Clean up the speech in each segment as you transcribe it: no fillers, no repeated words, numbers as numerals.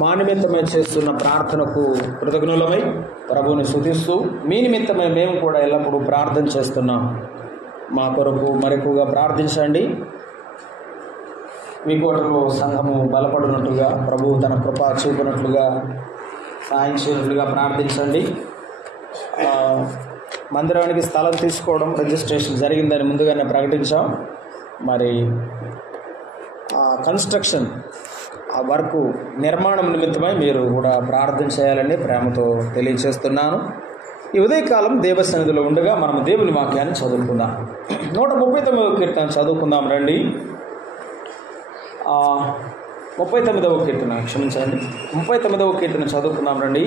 మా నిమిత్తమై చేస్తున్న ప్రార్థనకు కృతజ్ఞులమై ప్రభువుని స్తుతిస్తూ మీ నిమిత్తమై మేము కూడా ఎల్లప్పుడూ ప్రార్థన చేస్తున్నాం. మా కొరకు మరెక్కువగా ప్రార్థించండి. మీ కోటలో సంఘము బలపడినట్లుగా, ప్రభువు తన కృప చూపినట్లుగా, సాయం చేయనట్లుగా ప్రార్థించండి. మందిరానికి స్థలం తీసుకోవడం రిజిస్ట్రేషన్ జరిగిందని ముందుగానే ప్రకటించాం. మరి కన్స్ట్రక్షన్ ఆ వర్క్ నిర్మాణం నిమిత్తమై మీరు కూడా ప్రార్థన చేయాలని ప్రేమతో తెలియచేస్తున్నాను. ఈ ఉదయకాలం దేవసన్నిధిలో ఉండగా మనము దేవుని వాక్యాన్ని చదువుకుందాం. 139వ కీర్తన చదువుకుందాం రండి. 39వ కీర్తన 39వ కీర్తన చదువుకుందాం రండి.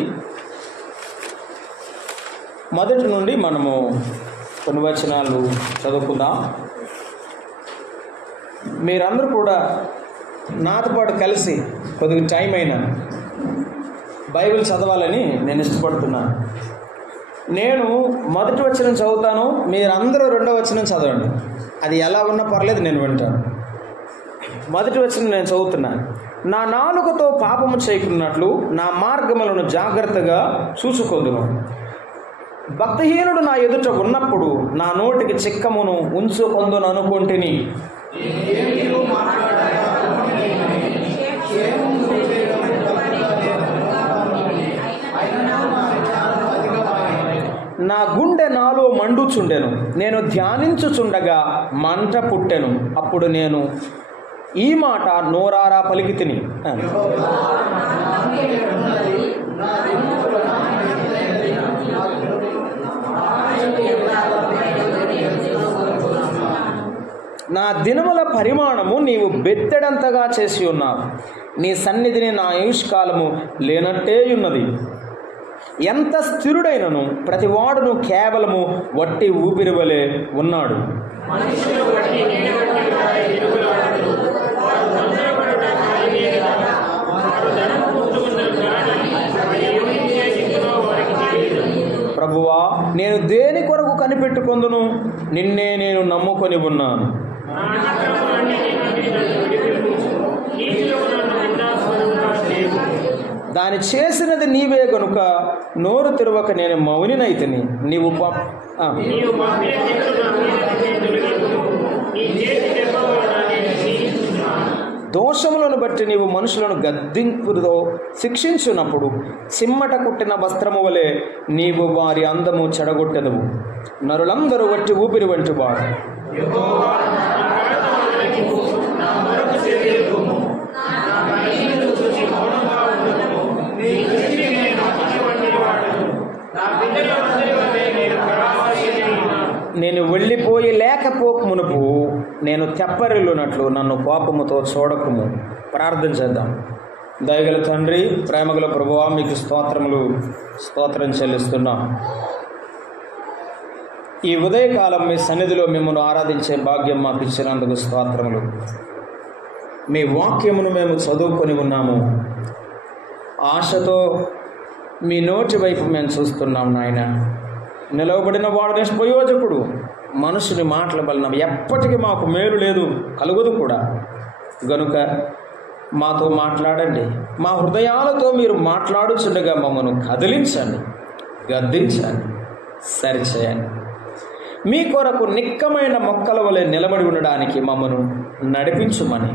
మొదటి నుండి మనము కొన్ని వచనాలు చదువుకుందాం. మీరందరూ కూడా నాతో పాటు కలిసి కొద్దిగా టైం అయినా బైబిల్ చదవాలని నేను ఇష్టపడుతున్నాను. నేను మొదటి వచనం చదువుతాను, మీరందరూ రెండో వచనం చదవండి. అది ఎలా ఉన్నా పర్లేదు, నేను వింటాను. మొదటి వచనం నేను చదువుతున్నాను. నా నాలుకతో పాపము చేయకున్నట్లు నా మార్గములను జాగ్రత్తగా చూసుకొందును. భక్తిహీనుడు నా ఎదుట ఉన్నప్పుడు నా నోటికి చిక్కమును ఉంచుకొందును అనుకొంటిని. నా గుండె నాలో మండుచుండెను, నేను ధ్యానించుచుండగా మంట పుట్టెను. అప్పుడు నేను ఈ మాట నోరారా పలికితిని. నా దినముల పరిమాణము నీవు బెత్తెడంతగా చేసి ఉన్నావు. నీ సన్నిధిని నా ఆయుష్కాలము లేనట్టే ఉన్నది. ఎంత స్థిరుడైనను ప్రతివాడును కేవలము వట్టి ఊపిరి వలె ఉన్నాడు. ప్రభువా, నేను దేని కొరకు కనిపెట్టుకొందును? నిన్నే నేను నమ్ముకొని ఉన్నాను. దాని చేసినది నీవే గనుక నోరు తెరవక నేను మౌనినైతిని. నీవు దోషములను బట్టి నీవు మనుషులను గద్దింపుతో శిక్షించున్నప్పుడు చిమ్మట కుట్టిన వస్త్రము వలె నీవు వారి అందము చెడగొట్టెదవు. నరులందరూ వట్టి ఊపిరి వంటి వారు. నేను వెళ్ళిపోయి లేకపోక మునుపు నేను తెప్పరిల్లునట్లు నన్ను కోపముతో చూడకము. ప్రార్థన చేద్దాం. దయగల తండ్రి, ప్రేమగల ప్రభువా, మీకు స్తోత్రం చెల్లిస్తున్నాం. ఈ ఉదయకాలం మీ సన్నిధిలో మిమ్మల్ని ఆరాధించే భాగ్యం మాకు ఇచ్చినందుకు స్తోత్రములు. మీ వాక్యమును మేము చదువుకొని ఉన్నాము. ఆశతో మీ నోటి వైపు మేము చూస్తున్నాం నాయన. నిలవబడిన వాడు నిష్ప్రయోజకుడు. మనుషుని మాటల వలన ఎప్పటికీ మాకు మేలు లేదు, కలుగుదు కూడా. గనుక మాతో మాట్లాడండి. మా హృదయాలతో మీరు మాట్లాడుచుండగా మమ్మను కదిలించండి, గద్దించండి, సరిచేయండి. మీ కొరకు నిక్కమైన మొక్కల వలె నిలబడి ఉండడానికి మమ్మను నడిపించుమని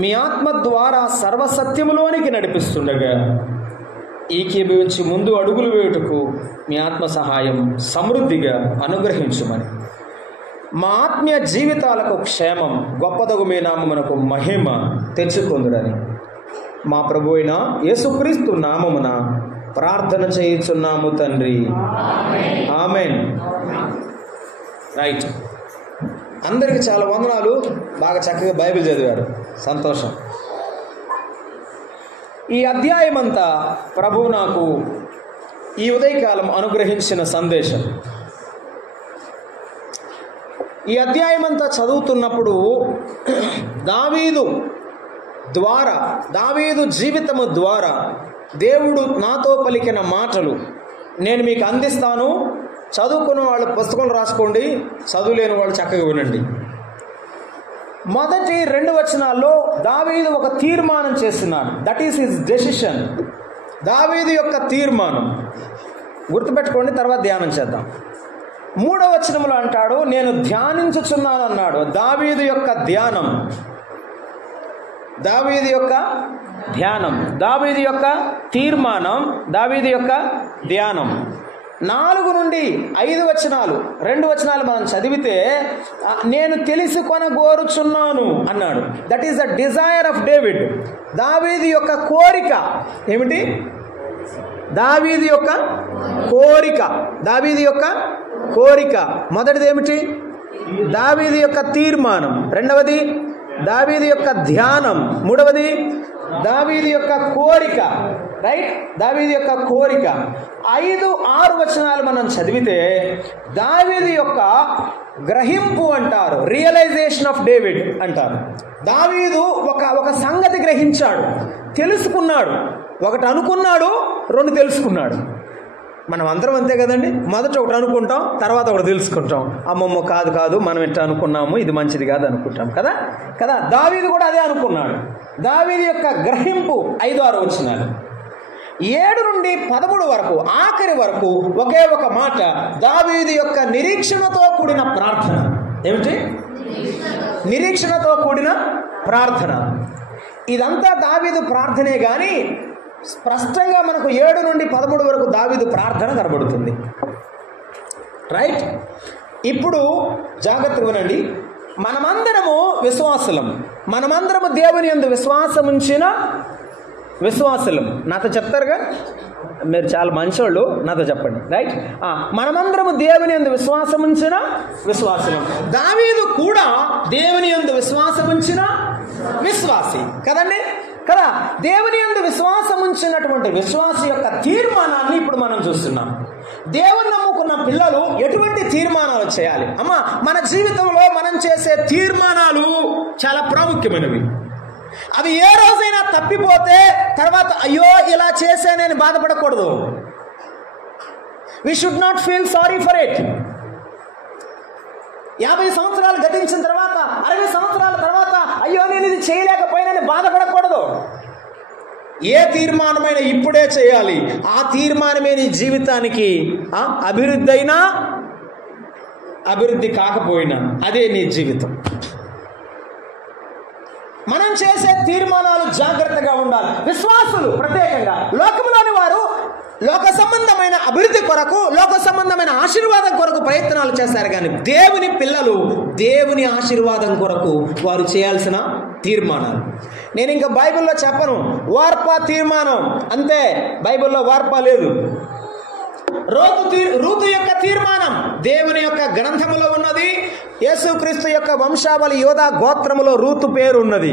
మీ ఆత్మ ద్వారా సర్వసత్యములోనికి నడిపిస్తుండగా ఏకీభవించి ముందు అడుగులు వేయుటకు మీ ఆత్మ సహాయం సమృద్ధిగా అనుగ్రహించుమని, మా ఆత్మీయ జీవితాలకు క్షేమం, గొప్పదగు మీ నామమునకు మహిమ తెచ్చుకొందురని మా ప్రభు అయిన యేసుక్రీస్తు నామమున ప్రార్థన చేయుచున్నాము తండ్రి. ఆమేన్. రైట్. అందరికీ చాలా వందనాలు. బాగా చక్కగా బైబిల్ చదివారు, సంతోషం. ఈ అధ్యాయం అంతా ప్రభువు నాకు ఈ ఉదయకాలం అనుగ్రహించిన సందేశం. ఈ అధ్యాయం అంతా చదువుతున్నప్పుడు దావీదు జీవితము ద్వారా దేవుడు నాతో పలికిన మాటలు నేను మీకు అందిస్తాను. చదువుకున్న వాళ్ళు పుస్తకం రాసుకోండి, చదువులేని వాళ్ళు చక్కగా వినండి. మొదటి 2 వచనాల్లో దావీదు ఒక తీర్మానం చేస్తున్నాడు. That is his decision. దావీదు యొక్క తీర్మానం గుర్తుపెట్టుకోండి, తర్వాత ధ్యానం చేద్దాం. 3వ వచనంలో అంటాడు, నేను ధ్యానించుచున్నాను అన్నాడు. దావీదు యొక్క ధ్యానం, దావీదు యొక్క ధ్యానం, దావీదు యొక్క తీర్మానం, దావీదు యొక్క ధ్యానం. 4 నుండి 5 వచనాలు, 2 వచనాలు మనం చదివితే నేను తెలుసుకొనగోరుచున్నాను అన్నాడు. That is the desire of David. దావీదు యొక్క కోరిక ఏమిటి? దావీదు యొక్క కోరిక, దావీదు యొక్క కోరిక. మొదటిది ఏమిటి? దావీదు యొక్క తీర్మానం. రెండవది దావీదు యొక్క ధ్యానం. మూడవది దావీదు యొక్క కోరిక. రైట్, దావీదు యొక్క కోరిక. 5, 6 వచనాలు మనం చదివితే దావీదు యొక్క గ్రహింపు అంటారు, రియలైజేషన్ ఆఫ్ డేవిడ్ అంటారు. దావీదు ఒక సంగతి గ్రహించాడు, తెలుసుకున్నాడు. ఒకటి అనుకున్నాడు, 2 తెలుసుకున్నాడు. మనం అందరం అంతే కదండి. మొదట ఒకటి అనుకుంటాం, తర్వాత ఒకటి తెలుసుకుంటాం. అమ్మమ్మ కాదు మనం ఎట్లా అనుకున్నాము, ఇది మంచిది కాదు అనుకుంటాం కదా కదా. దావీదు కూడా అదే అనుకున్నాడు. దావీదు యొక్క గ్రహింపు 5, 6 వచనాలు. 7 నుండి 13 వరకు, ఆఖరి వరకు ఒకే ఒక మాట, దావీదు యొక్క నిరీక్షణతో కూడిన ప్రార్థన. ఏమిటి? నిరీక్షణతో కూడిన ప్రార్థన. ఇదంతా దావీదు ప్రార్థనే కానీ స్పష్టంగా మనకు 7 నుండి 13 వరకు దావీదు ప్రార్థన కనబడుతుంది. రైట్, ఇప్పుడు జాగ్రత్తగా వినండి. మనమందరము విశ్వాసులం, మనమందరము దేవుని యందు విశ్వాసం ఉంచిన విశ్వాసులం. నాతో చెప్తారుగా, మీరు చాలా మంచోళ్ళు, నాతో చెప్పండి. రైట్, మనమందరము దేవుని యందు విశ్వాసం ఉంచిన విశ్వాసులం. దావీదు కూడా దేవుని యందు విశ్వాసం ఉంచిన విశ్వాసి కదండి కదా. దేవుని యందు విశ్వాసం ఉంచినటువంటి విశ్వాసి యొక్క తీర్మానాన్ని ఇప్పుడు మనం చూస్తున్నాం. దేవుని నమ్ముకున్న పిల్లలు ఎటువంటి తీర్మానాలు చేయాలి? అమ్మా, మన జీవితంలో మనం చేసే తీర్మానాలు చాలా ప్రాముఖ్యమైనవి. అవి ఏ రోజైనా తప్పిపోతే తర్వాత అయ్యో ఇలా చేశానని బాధపడకూడదు. We should not feel sorry for it. 50 సంవత్సరాలు గతించిన తర్వాత, 60 సంవత్సరాల తర్వాత అయ్యో నేను ఇది చేయలేకపోయినని బాధపడకూడదు. ఏ తీర్మానమైనా ఇప్పుడే చేయాలి. ఆ తీర్మానమే నీ జీవితానికి అభివృద్ధి అయినా అభివృద్ధి కాకపోయినా అదే నీ జీవితం. మనం చేసే తీర్మానాలు జాగ్రత్తగా ఉండాలి. విశ్వాసులు ప్రత్యేకంగా, లోకంలోని వారు లోక సంబంధమైన అభివృద్ధి కొరకు, లోక సంబంధమైన ఆశీర్వాదం కొరకు ప్రయత్నాలు చేస్తారు. కానీ దేవుని పిల్లలు దేవుని ఆశీర్వాదం కొరకు వారు చేయాల్సిన తీర్మానాలు. నేను ఇంకా బైబిల్లో చెప్పను, వార్పా తీర్మానం అంతే. బైబిల్లో వార్పా లేదు. రూతు యొక్క తీర్మానం దేవుని యొక్క గ్రంథములో ఉన్నది. యేసుక్రీస్తు యొక్క వంశావళి యోధా గోత్రములో రూతు పేరు ఉన్నది.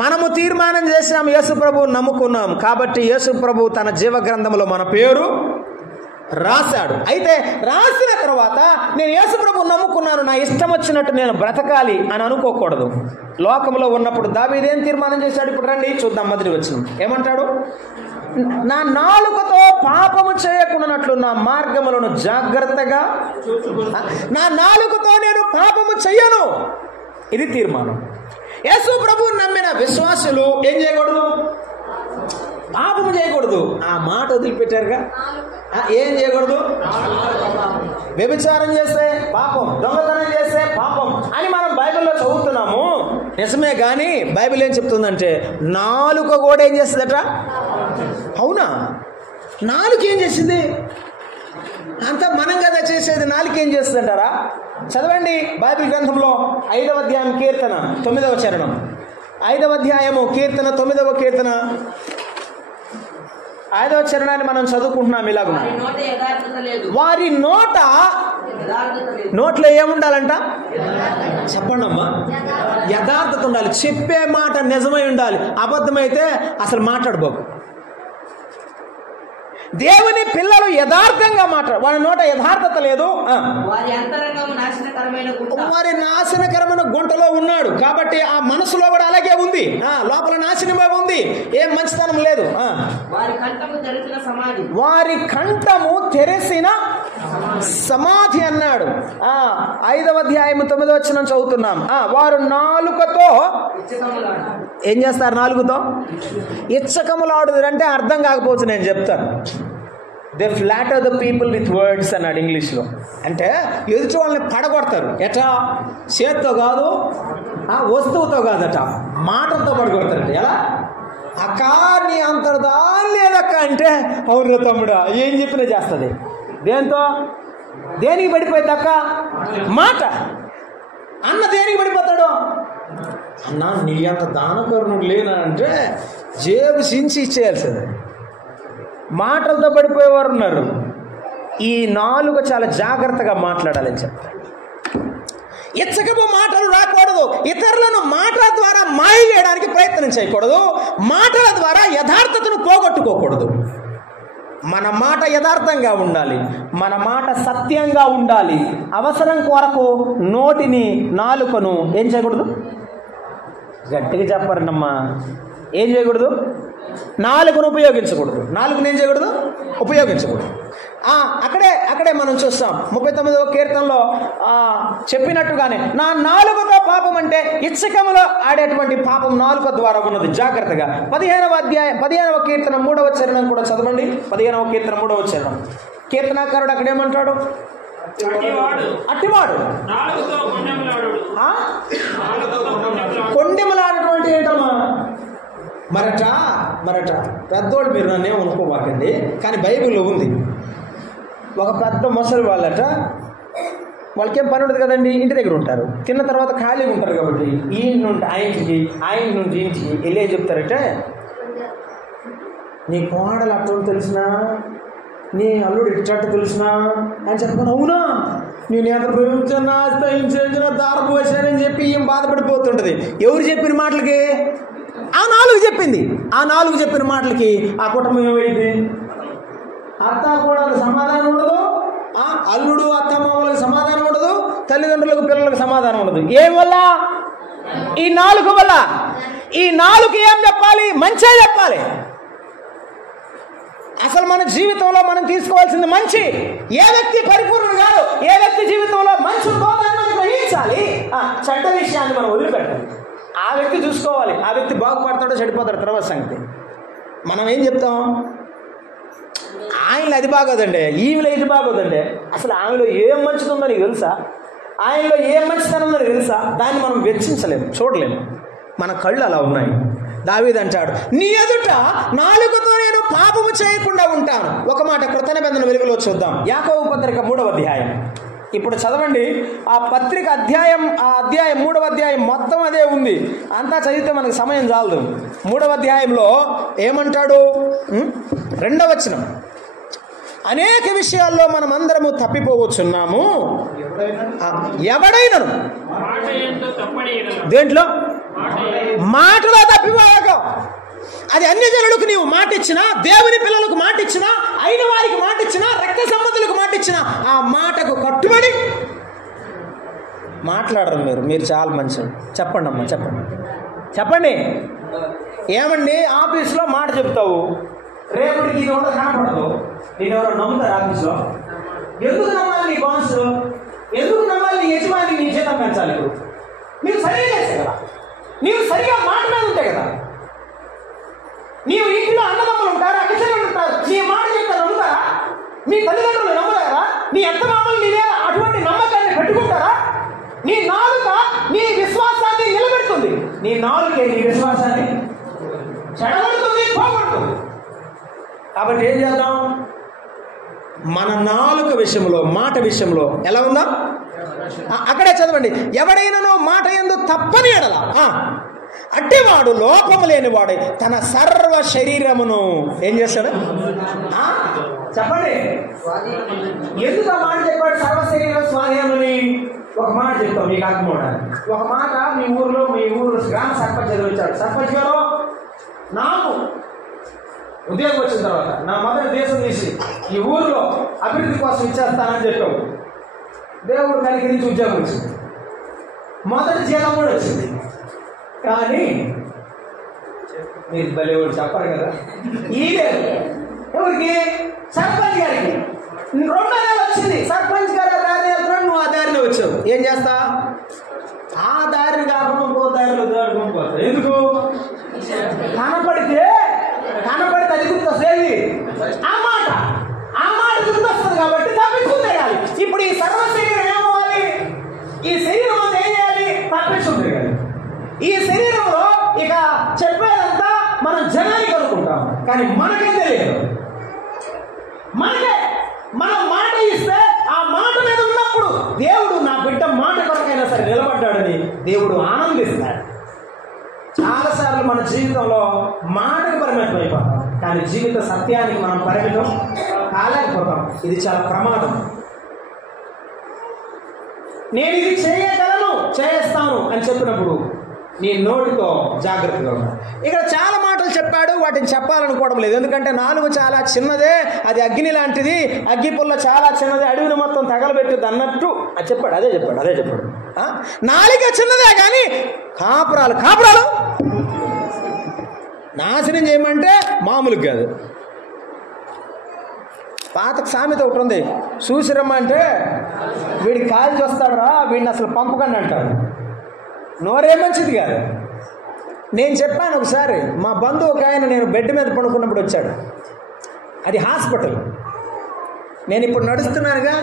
మనము తీర్మానం చేసినాం, యేసు ప్రభువు నమ్ముకున్నాం కాబట్టి యేసు ప్రభువు తన జీవ గ్రంథంలో మన పేరు రాశాడు. అయితే రాసిన తర్వాత నేను యేసు ప్రభువు నమ్ముకున్నాను, నా ఇష్టం వచ్చినట్టు నేను బ్రతకాలి అని అనుకోకూడదు. లోకంలో ఉన్నప్పుడు దావీదు ఏం తీర్మానం చేశాడు? ఇప్పుడు రండి చూద్దాం. మొదటి వచనం ఏమంటాడు? నా నాలుకతో పాపము చేయకుండానట్లు నా మార్గములను జాగ్రత్తగా, నా నాలుకతో నేను పాపము చెయ్యను. ఇది తీర్మానం. యేసు ప్రభువు నమ్మిన విశ్వాసులు ఏం చేయకూడదు? పాపము చేయకూడదు. ఆ మాట వదిలిపెట్టారుగా. ఏం చేయకూడదు? వ్యభిచారం చేస్తే పాపం, దొంగతనం చేస్తే పాపం అని మనం బైబిల్లో చదువుతున్నాము, నిజమే. కానీ బైబిల్ ఏం చెప్తుందంటే నాలుక కూడా ఏం చేస్తుందట? అవునా? నాలుక ఏం చేసింది? అంతా మనం కదా చేసేది. నాలుక ఏం చేస్తుందంటారా? చదవండి బైబిల్ గ్రంథంలో 5వ అధ్యాయం కీర్తన 9వ చరణం. 5వ అధ్యాయము కీర్తన 9వ కీర్తన 5వ చరణాన్ని మనం చదువుకుంటున్నాం. ఇలాగ వారి నోట్లో ఏముండాలంట? చెప్పండి అమ్మా. యథార్థత ఉండాలి. చెప్పే మాట నిజమై ఉండాలి. అబద్ధమైతే అసలు మాట్లాడబోకు. దేవుని పిల్లలు యథార్థంగా మాట్లాడు. వారి నోట యథార్థత లేదు. వారి నాశనకరమైన గుంటలో ఉన్నాడు కాబట్టి ఆ మనసులో కూడా అలాగే ఉంది. లోపల నాశనమే ఉంది, ఏం మంచితనం లేదు. వారి కంఠము తెరిసిన సమాధి అన్నాడు. 5వ అధ్యాయం 9వ వచనం చదువుతున్నాం. వారు నాలుకతో ఏం చేస్తారు? నాలుగుతో ఇచ్చకములాడుదురు. అంటే అర్థం కాకపోవచ్చు, నేను చెప్తాను. They flatter the people with words అన్నాడు ఇంగ్లీష్లో. అంటే ఎదుటి వాళ్ళని పడగొడతారు. ఎట్లా? చేత్తో కాదు, వస్తువుతో కాదట, మాటలతో పడగొడతారట. ఎలా? అక్క నీ అంతర్దా లేదక్క అంటే, అవును తమ్ముడా ఏం చెప్పినా చేస్తుంది. దేంతో? దేనికి పడిపోయింది అక్క? మాట. అన్న దేనికి పడిపోతాడు? అన్న నీ అంత దానకరుణుడు లేనా అంటే జేబు సించి ఇచ్చేయాల్సింది. మాటలతో పడిపోయేవారు ఉన్నారు. ఈ నాలుక చాలా జాగ్రత్తగా మాట్లాడాలని చెప్తారు. ఇచ్చకపు మాటలు రాకూడదు. ఇతరులను మాటల ద్వారా మాయ చేయడానికి ప్రయత్నం చేయకూడదు. మాటల ద్వారా యథార్థతను పోగొట్టుకోకూడదు. మన మాట యథార్థంగా ఉండాలి. మన మాట సత్యంగా ఉండాలి. అవసరం కొరకు నోటిని, నాలుకను ఏం చేయకూడదు? గట్టిగా చెప్పారండమ్మా. ఏం చేయకూడదు? నాలుకను ఉపయోగించకూడదు. నాలుగును ఏం చేయకూడదు? ఉపయోగించకూడదు. అక్కడే మనం చూస్తాం 39వ కీర్తనలో చెప్పినట్టుగానే నా నాలుకతో పాపం అంటే ఇచ్చకములో ఆడేటువంటి పాపం నాలుక ద్వారా ఉన్నది. జాగ్రత్తగా 15వ కీర్తన 3వ చరణం కూడా చదవండి. 15వ కీర్తన 3వ చరణం. కీర్తనాకారుడు అక్కడ ఏమంటాడు? అట్టివాడు కొండెములాడటువంటి ఏంటమ్మా? మరట పెద్దోళ్ళు మీరు నన్నేం అనుకోబాకండి, కానీ బైబిల్లో ఉంది. ఒక పెద్ద ముసలి వాళ్ళట, వాళ్ళకేం పని ఉండదు కదండి, ఇంటి దగ్గర ఉంటారు. తిన్న తర్వాత ఖాళీగా ఉంటారు కాబట్టి ఈ నుండి ఆయనకి, ఆయన నుండి ఇంటికి వెళ్ళే చెప్తారంటే, నీ కోడలు అట్టు తెలిసినా, నీ అల్లుడు ఇట్టట్టు తెలిసినా అని చెప్పాను. అవునా, నేను ఎంత ప్రేమించాను, ఆశ్రయించిన దారపోసానని చెప్పి ఏం బాధపడిపోతుంటది. ఎవరు చెప్పిన మాటలకి? ఆ నాలుగు చెప్పింది. ఆ నాలుగు చెప్పిన మాటలకి ఆ కుటుంబం ఏమైంది? అత్త కూడా సమాధానం ఉండదు, అల్లుడు అత్తమామలకు సమాధానం ఉండదు, తల్లిదండ్రులకు పిల్లలకు సమాధానం ఉండదు. ఏం వల్ల? ఈ నాలుగు వల్ల. ఈ నాలుగు ఏం చెప్పాలి? మంచే చెప్పాలి. అసలు మన జీవితంలో మనం తీసుకోవాల్సింది మంచి. ఏ వ్యక్తి పరిపూర్ణుడు కాదు. ఏ వ్యక్తి జీవితంలో మంచి ఉంటుందని మనం గ్రహించాలి. చెడ్డ విషయాన్ని మనం వదిలిపెట్టాలి. ఆ వ్యక్తి చూసుకోవాలి. ఆ వ్యక్తి బాగుపడతాడో చెడిపోతాడు తర్వాత సంగతి. మనం ఏం చెప్తాం? ఆయనలో అది బాగోదండి, ఈమెలో ఇది బాగోదండి. అసలు ఆమెలో ఏం మంచిది ఉందో నీకు తెలుసా? ఆయనలో ఏం మంచితనం ఉందో తెలుసా? దాన్ని మనం వెచ్చించలేము, చూడలేము. మన కళ్ళు అలా ఉన్నాయి. దావీదు అంటాడు, నీ ఎదుట నాలుకతో నేను పాపము చేయకుండా ఉంటాను. ఒక మాట కృతజ్ఞ నిబంధన వెలుగులో చూద్దాం. యాకోబు పత్రిక 3వ అధ్యాయం. ఇప్పుడు చదవండి. ఆ పత్రిక అధ్యాయం 3వ అధ్యాయం మొత్తం అదే ఉంది. అంతా చదివితే మనకు సమయం చాలదు. 3వ అధ్యాయంలో ఏమంటాడు? 2వ వచనం. అనేక విషయాల్లో మనం అందరము తప్పిపోవచ్చున్నాము. ఎవడైనను దేంట్లో? మాటలో తప్పిపోయాక. అది అన్య జనులకు నీవు మాట ఇచ్చినా, దేవుని పిల్లలకు మాట ఇచ్చినా, అయిన వారికి మాట ఇచ్చినా, రక్త సంబంధులకు మాట ఇచ్చినా, ఆ మాటకు కట్టుబడి మాట్లాడరు. మీరు చాలా మంచిది. చెప్పండి అమ్మా, చెప్పండి. ఏమండి, ఆఫీస్లో మాట చెప్తావు, రేపటికి ఇది ఉండదు, కనపడదు. నేను ఎవరో నమ్ముతారు ఆఫీస్లో? ఎందుకు నమ్మాలి నీ బాన్సు? ఎందుకు నమ్మాలి నీ యజమాని నీ జీతం పెంచాలి? ఇప్పుడు మీరు సరిగా చేస్తే కదా, నీవు సరిగా మాట మీద ఉంటే కదా. నీవు ఇంట్లో అన్నదమ్ములు ఉంటారు, అక్కచెల్లెలు ఉంటారు, నీ మాట చెప్తే నమ్ముతారా? మీ తల్లిదండ్రులు నమ్ముతారా? నీ అత్తమామలు నీవే అటువంటి నమ్మకాన్ని పెట్టుకుంటారా? నీ నాలుక నీ విశ్వాసాన్ని నిలబెడుతుంది. నీ నాలుకే నీ విశ్వాసాన్ని చెడగొడుతుంది, పోగొడుతుంది. కాబట్టి ఏం చేద్దాం? మన నాలుక విషయంలో, మాట విషయంలో ఎలా ఉందా? అక్కడే చదవండి. ఎవడైనానో మాట యందు తప్పని ఎడల అట్టివాడు లోపము లేనివాడు తన సర్వ శరీరమును ఏం చేస్తాడు? చెప్పండి. ఎందుకు ఆ మాట చెప్పాడు? సర్వ శరీరం స్వాధీనమని ఒక మాట చెప్తాం మీకు అర్థమవడానికి. ఒక మాట మీ ఊరు గ్రామ సర్పంచ్ చదివించాడు. సర్పంచ్ గారు, నాకు ఉద్యోగం వచ్చిన తర్వాత నా మొదటి దేశం తీసి ఈ ఊరిలో అభివృద్ధి కోసం ఇచ్చేస్తానని చెప్పావు. దేవుడు కలిగించి ఉద్యోగం వచ్చింది, మొదటి జీతం కూడా వచ్చింది. కానీ మీరు భలే చెప్పారు కదా, ఈ ఎవరికి? సర్పంచ్ గారికి. రెండో నెల వచ్చింది, సర్పంచ్ గారు ఆ దారిని వెళ్తున్నాడు, నువ్వు ఆ దారిని వచ్చావు. ఏం చేస్తా? ఆ దారిని కాకుండా ఇంకో దారిలో దాడుకొని పోతా. ఎందుకు? కనపడితే అది గుర్తొస్తుంది. ఆ మాట గుర్తొస్తుంది కాబట్టి తప్పించుకుందే కాదు. ఇప్పుడు ఈ సర్వ శరీరం ఏమవ్వాలి? ఈ శరీరం అంతా ఏం చేయాలి? తప్పించుకుందే కాదు. ఈ శరీరంలో ఇక చెప్పేదంతా మనం జనానికి అనుకుంటాం, కానీ మనకే తెలియదు. మనం మాట ఇస్తే ఆ మాట మీద ఉన్నప్పుడు దేవుడు నా బిడ్డ మాట కొరకైనా సరే నిలబడ్డాడని దేవుడు ఆనందిస్తాడు. చాలాసార్లు మన జీవితంలో మాటకు పరిమితం అయిపోతాం, కానీ జీవిత సత్యానికి మనం పరిమితం కాలేకపోతాం. ఇది చాలా ప్రమాదం. నేను ఇది చేయగలను, చేస్తాను అని చెప్పినప్పుడు నీ నోటితో జాగ్రత్తగా ఉన్నాడు. ఇక్కడ చాలా మాటలు చెప్పాడు, వాటిని చెప్పాలనుకోవడం లేదు. ఎందుకంటే నాలుగు చాలా చిన్నదే, అది అగ్ని లాంటిది, అగ్గి పుల్ల చాలా చిన్నది, అడవిని మొత్తం తగలబెట్టుద్ది అన్నట్టు అది చెప్పాడు. అదే చెప్పాడు. నాలుక చిన్నదే కానీ కాపురాలు నాశనం చేయమంటే మామూలుగా కాదు. పాత సామెత ఒకటి ఉంది, చూసిరమ్మంటే వీడికి కాల్చి వస్తాడురా, వీడిని అసలు పంపకండి అంటాడు. నోరే మంచిది కాదు. నేను చెప్పాను ఒకసారి, మా బంధువు ఒక ఆయన నేను బెడ్ మీద పడుకున్నప్పుడు వచ్చాడు. అది హాస్పిటల్. నేను ఇప్పుడు నడుస్తున్నానుగా,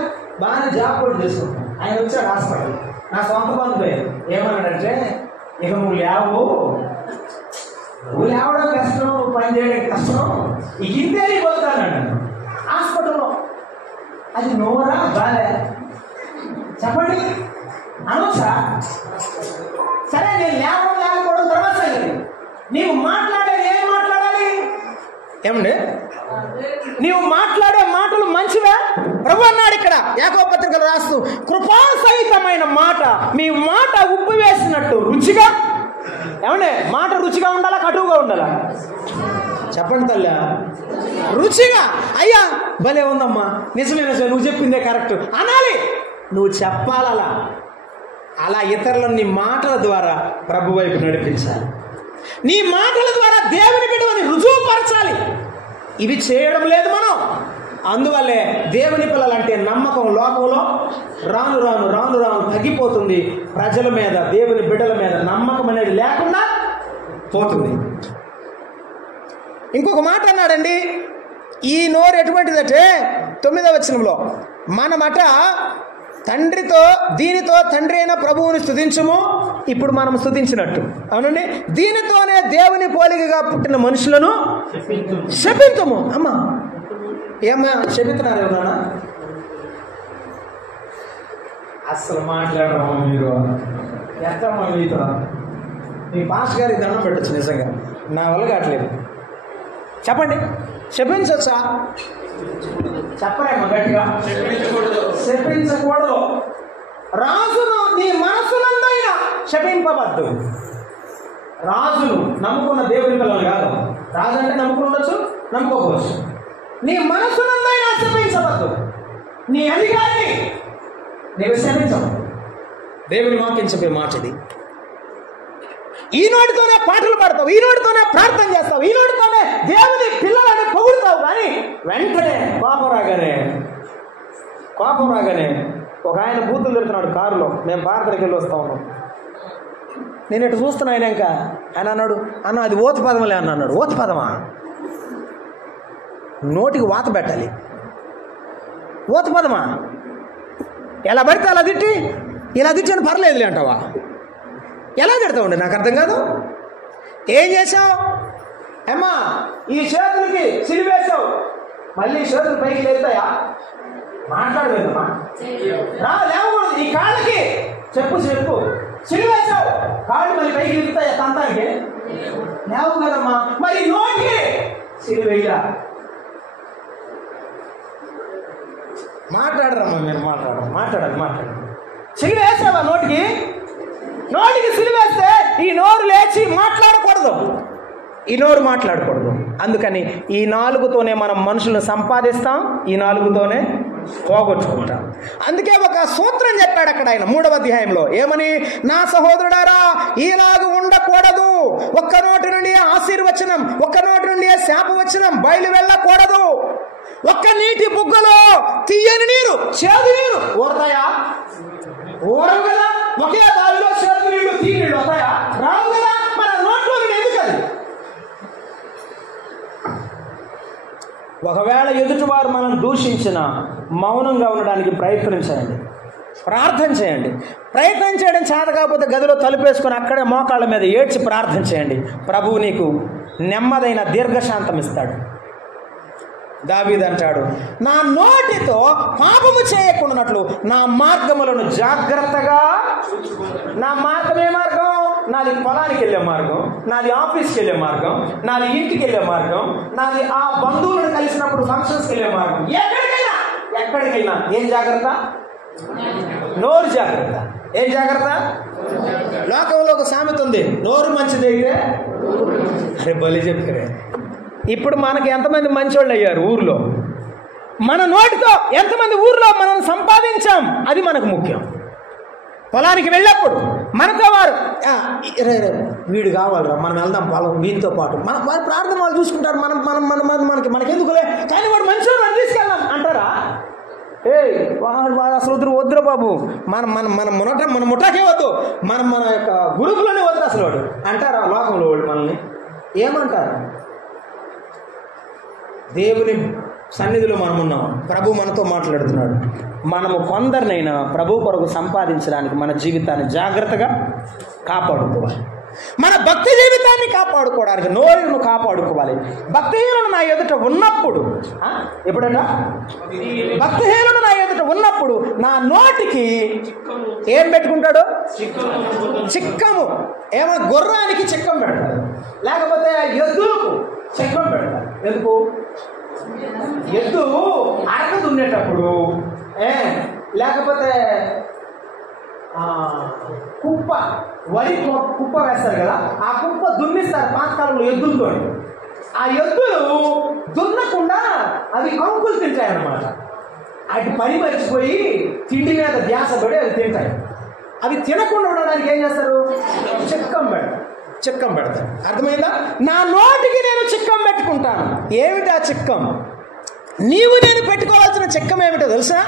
బాగానే జాబ్ కూడా చేసుకుంటాను. ఆయన వచ్చాడు హాస్పిటల్, నా సొంత బంధువే. ఏమన్నాడంటే, ఇక నువ్వు లేవడం కష్టం, నువ్వు పని చేయడం కష్టం, ఇక ఇంతే నీ పోతానండి హాస్పిటల్లో. అది నోరా బాలే చెప్పండి అనొచ్చా? సరే, నేను లేకపోవడం తర్వాత నీవు మాట్లాడేది ఏం మాట్లాడాలి? ఏమండి, నీవు మాట్లాడే మాటలు మంచివా? ప్రభు అన్నాడు ఇక్కడ యాకోబు పత్రికలో రాస్తూ, కృపాసహితమైన మాట, మీ మాట ఉప్పు వేసినట్టు రుచిగా. ఏమండి, మాట రుచిగా ఉండాలా, కటువుగా ఉండాలా? చెప్పండి తల్లి. రుచిగా. అయ్యా భలే ఉందమ్మా, నిజమే నువ్వు చెప్పిందే కరెక్ట్ అనాలి. నువ్వు చెప్పాలలా. అలా ఇతరులను నీ మాటల ద్వారా ప్రభు వైపు నడిపించాలి. నీ మాటల ద్వారా దేవుని బిడ్డని రుజువుపరచాలి. ఇవి చేయడం లేదు మనం. అందువల్లే దేవుని పిల్లలంటే నమ్మకం లోకంలో రాను రాను తగ్గిపోతుంది. ప్రజల మీద, దేవుని బిడ్డల మీద నమ్మకం అనేది లేకుండా పోతుంది. ఇంకొక మాట అన్నాడండి, ఈ నోరు ఎటువంటిదంటే 9వ వచనంలో, మనమట దీనితో తండ్రి అయిన ప్రభువుని స్తుతించుము. ఇప్పుడు మనం స్తుతించినట్టు. అవునండి, దీనితోనే దేవుని పోలికగా పుట్టిన మనుషులను శపింతుము. అమ్మా ఏమ్మా శపిస్తున్నారు ఎవరన్నా? అస్సలు మాట్లాడము మీరు. ఎక్కమ్మా మీతో మీ పాస్ గారికి దండం పెట్టచ్చు. నిజంగా నా వల్ల కావట్లేదు. చెప్పండి, శపించచ్చా? చెప్పరేమ్మా గట్టిగా. శపించకూడదు. రాజును నీ మనసునందైనా శపింపవద్దు. రాజును నమ్ముకున్న దేవుని పిల్లలు కాదు. రాజు అంటే నమ్ముకుని ఉండొచ్చు, నమ్ముకోవచ్చు. నీ మనసునందైనా శపించవద్దు. నీ అధికారిని నీవు శపించవు. దేవుని వాక్యం చెప్పే మాట ఇది. ఈ నోటితోనే పాటలు పాడతావు, ఈ నోటితోనే ప్రార్థన చేస్తావు, ఈ నోటితోనే దేవుని పిల్లలని పొగుడుతావు. కానీ వెంటనే కోపం రాగానే ఒక ఆయన బూతులు తిడుతున్నాడు కారులో. మేము పార్తలకి వెళ్ళి వస్తా ఉన్నాం. నేను ఇటు చూస్తున్నా. ఆయన అన్నాడు, అన్న అది ఓత పదమలే అన్నాడు. ఓత పదమా? నోటికి వాత పెట్టాలి. ఓత పదమా? ఎలా పడితే అలా తిట్టి, ఇలా తిట్టాను పర్లేదులే అంటావా? ఎలా తిడతావుండి? నాకు అర్థం కాదు. ఏం చేసావు? అమ్మా ఈ చేతులకి సిలివేసావు, మళ్ళీ చేతులు పైకి లేస్తాయా? మాట్లాడలేదమ్మా, లేవకూడదు. ఈ కాళ్ళకి చెప్పు సిలివేసావు, కాళ్ళు మళ్ళీ పైకి ఎగుతాయా? తంతానికి లేవు కదమ్మా. మరి నోటికి సిలివేయరా? మాట్లాడరమ్మా మీరు. మాట్లాడాలి. సిలివేసావా? నోటికి సిలివేస్తే ఈ నోరు లేచి మాట్లాడకూడదు. అందుకని ఈ నాలుగుతోనే మనం మనుషులను సంపాదిస్తాం, ఈ నాలుగుతోనే పోగొట్టుకుంటాం. అందుకే ఒక సూత్రం చెప్పాడు అక్కడ ఆయన 3వ అధ్యాయంలో. ఏమని? నా సహోదరుడారా, ఇలాగ ఉండకూడదు. ఒక్క నోటి నుండి ఆశీర్వచనం, ఒక్క నోటి నుండి శాపవచనం బయలు వెళ్ళకూడదు. ఒక్క నీటి బుగ్గలో తీయని నీరు, చేదు నీరు ఊరతాయా? ఊరవు కదా. ఒకే బావిలో చేదు నీళ్లు, తీయ నీళ్ళు వస్తాయా? రావు కదా. మన నోట్లో ఎందుకు అది? ఒకవేళ ఎదుటివారు మనం దూషించిన మౌనంగా ఉండడానికి ప్రయత్నించండి, ప్రార్థన చేయండి. ప్రయత్నం చేయడం చేత కాకపోతే గదిలో తలుపేసుకొని అక్కడే మోకాళ్ళ మీద ఏడ్చి ప్రార్థన చేయండి. ప్రభువు నీకు నెమ్మదైన దీర్ఘశాంతం ఇస్తాడు. దావీదు అంటాడు, నా నోటితో పాపము చేయకుండానట్లు నా మార్గములను జాగ్రత్తగా. నా మార్గం ఏ మార్గం? నాది పొలానికి వెళ్ళే మార్గం, నాది ఆఫీస్కి వెళ్ళే మార్గం, నాది ఇంటికి వెళ్ళే మార్గం, నాది ఆ బంధువులను కలిసినప్పుడు ఫంక్షన్స్కి వెళ్ళే మార్గం. ఎక్కడికైనా ఏం జాగ్రత్త? నోరు జాగ్రత్త. ఏం జాగ్రత్త? లోకంలో ఒక సామెత ఉంది, నోరు మంచిదైతే. అరే బలి చెప్పారే. ఇప్పుడు మనకి ఎంతమంది మంచోళ్ళు అయ్యారు ఊర్లో? మన నోటితో ఎంతమంది ఊర్లో మనం సంపాదించాం, అది మనకు ముఖ్యం. పొలానికి వెళ్ళినప్పుడు మనతో వారు వీడు కావాలరా, మనం వెళ్దాం పొలం, వీటితో పాటు మన వారి ప్రార్థన వాళ్ళు చూసుకుంటారు. మనకెందుకులే, కానీ వాడు మంచోడు, మనం తీసుకెళ్ళాం అంటారా? వాడు అసలు వద్దురా బాబు, మన ముఠాకే వద్దు, మన యొక్క గ్రూపులోనే వద్దు అసలు వాడు అంటారా? లోకంలో వాళ్ళు మనల్ని ఏమంటారు? దేవుని సన్నిధిలో మనం ఉన్నాం, ప్రభు మనతో మాట్లాడుతున్నాడు. మనము కొందరినైనా ప్రభు కొరకు సంపాదించడానికి మన జీవితాన్ని జాగ్రత్తగా కాపాడుకోవాలి. మన భక్తి జీవితాన్ని కాపాడుకోవడానికి నోరును కాపాడుకోవాలి. భక్తిహీనుడు నా ఎదుట ఉన్నప్పుడు, ఎప్పుడట భక్తిహీనుడు నా ఎదుట ఉన్నప్పుడు నా నోటికి ఏం పెట్టుకుంటాడు? చిక్కము. ఏమో గుర్రానికి చిక్కం పెడతాడు, లేకపోతే ఎద్దులకు చిక్కం పెడతాడు. ఎందుకు? ఎద్దు అరక దున్నేటప్పుడు, లేకపోతే కుప్ప, వరి కుప్ప వేస్తారు కదా, ఆ కుప్ప దున్నిస్తారు పాతకాలంలో ఎద్దులతో. ఆ ఎద్దులు దున్నకుండా అవి కంకులు తింటాయి అన్నమాట. అటు పని మర్చిపోయి తిండి మీద ధ్యాస పడి అవి తింటాయి. అవి తినకుండా ఉండడానికి ఏం చేస్తారు? చిక్కం పెడతారు. అర్థమైందా? నా నోటికి నేను చిక్కం పెట్టుకుంటాను. ఏమిటి ఆ చిక్కం? నీవు నేను పెట్టుకోవాల్సిన చిక్కం ఏమిటో తెలుసా?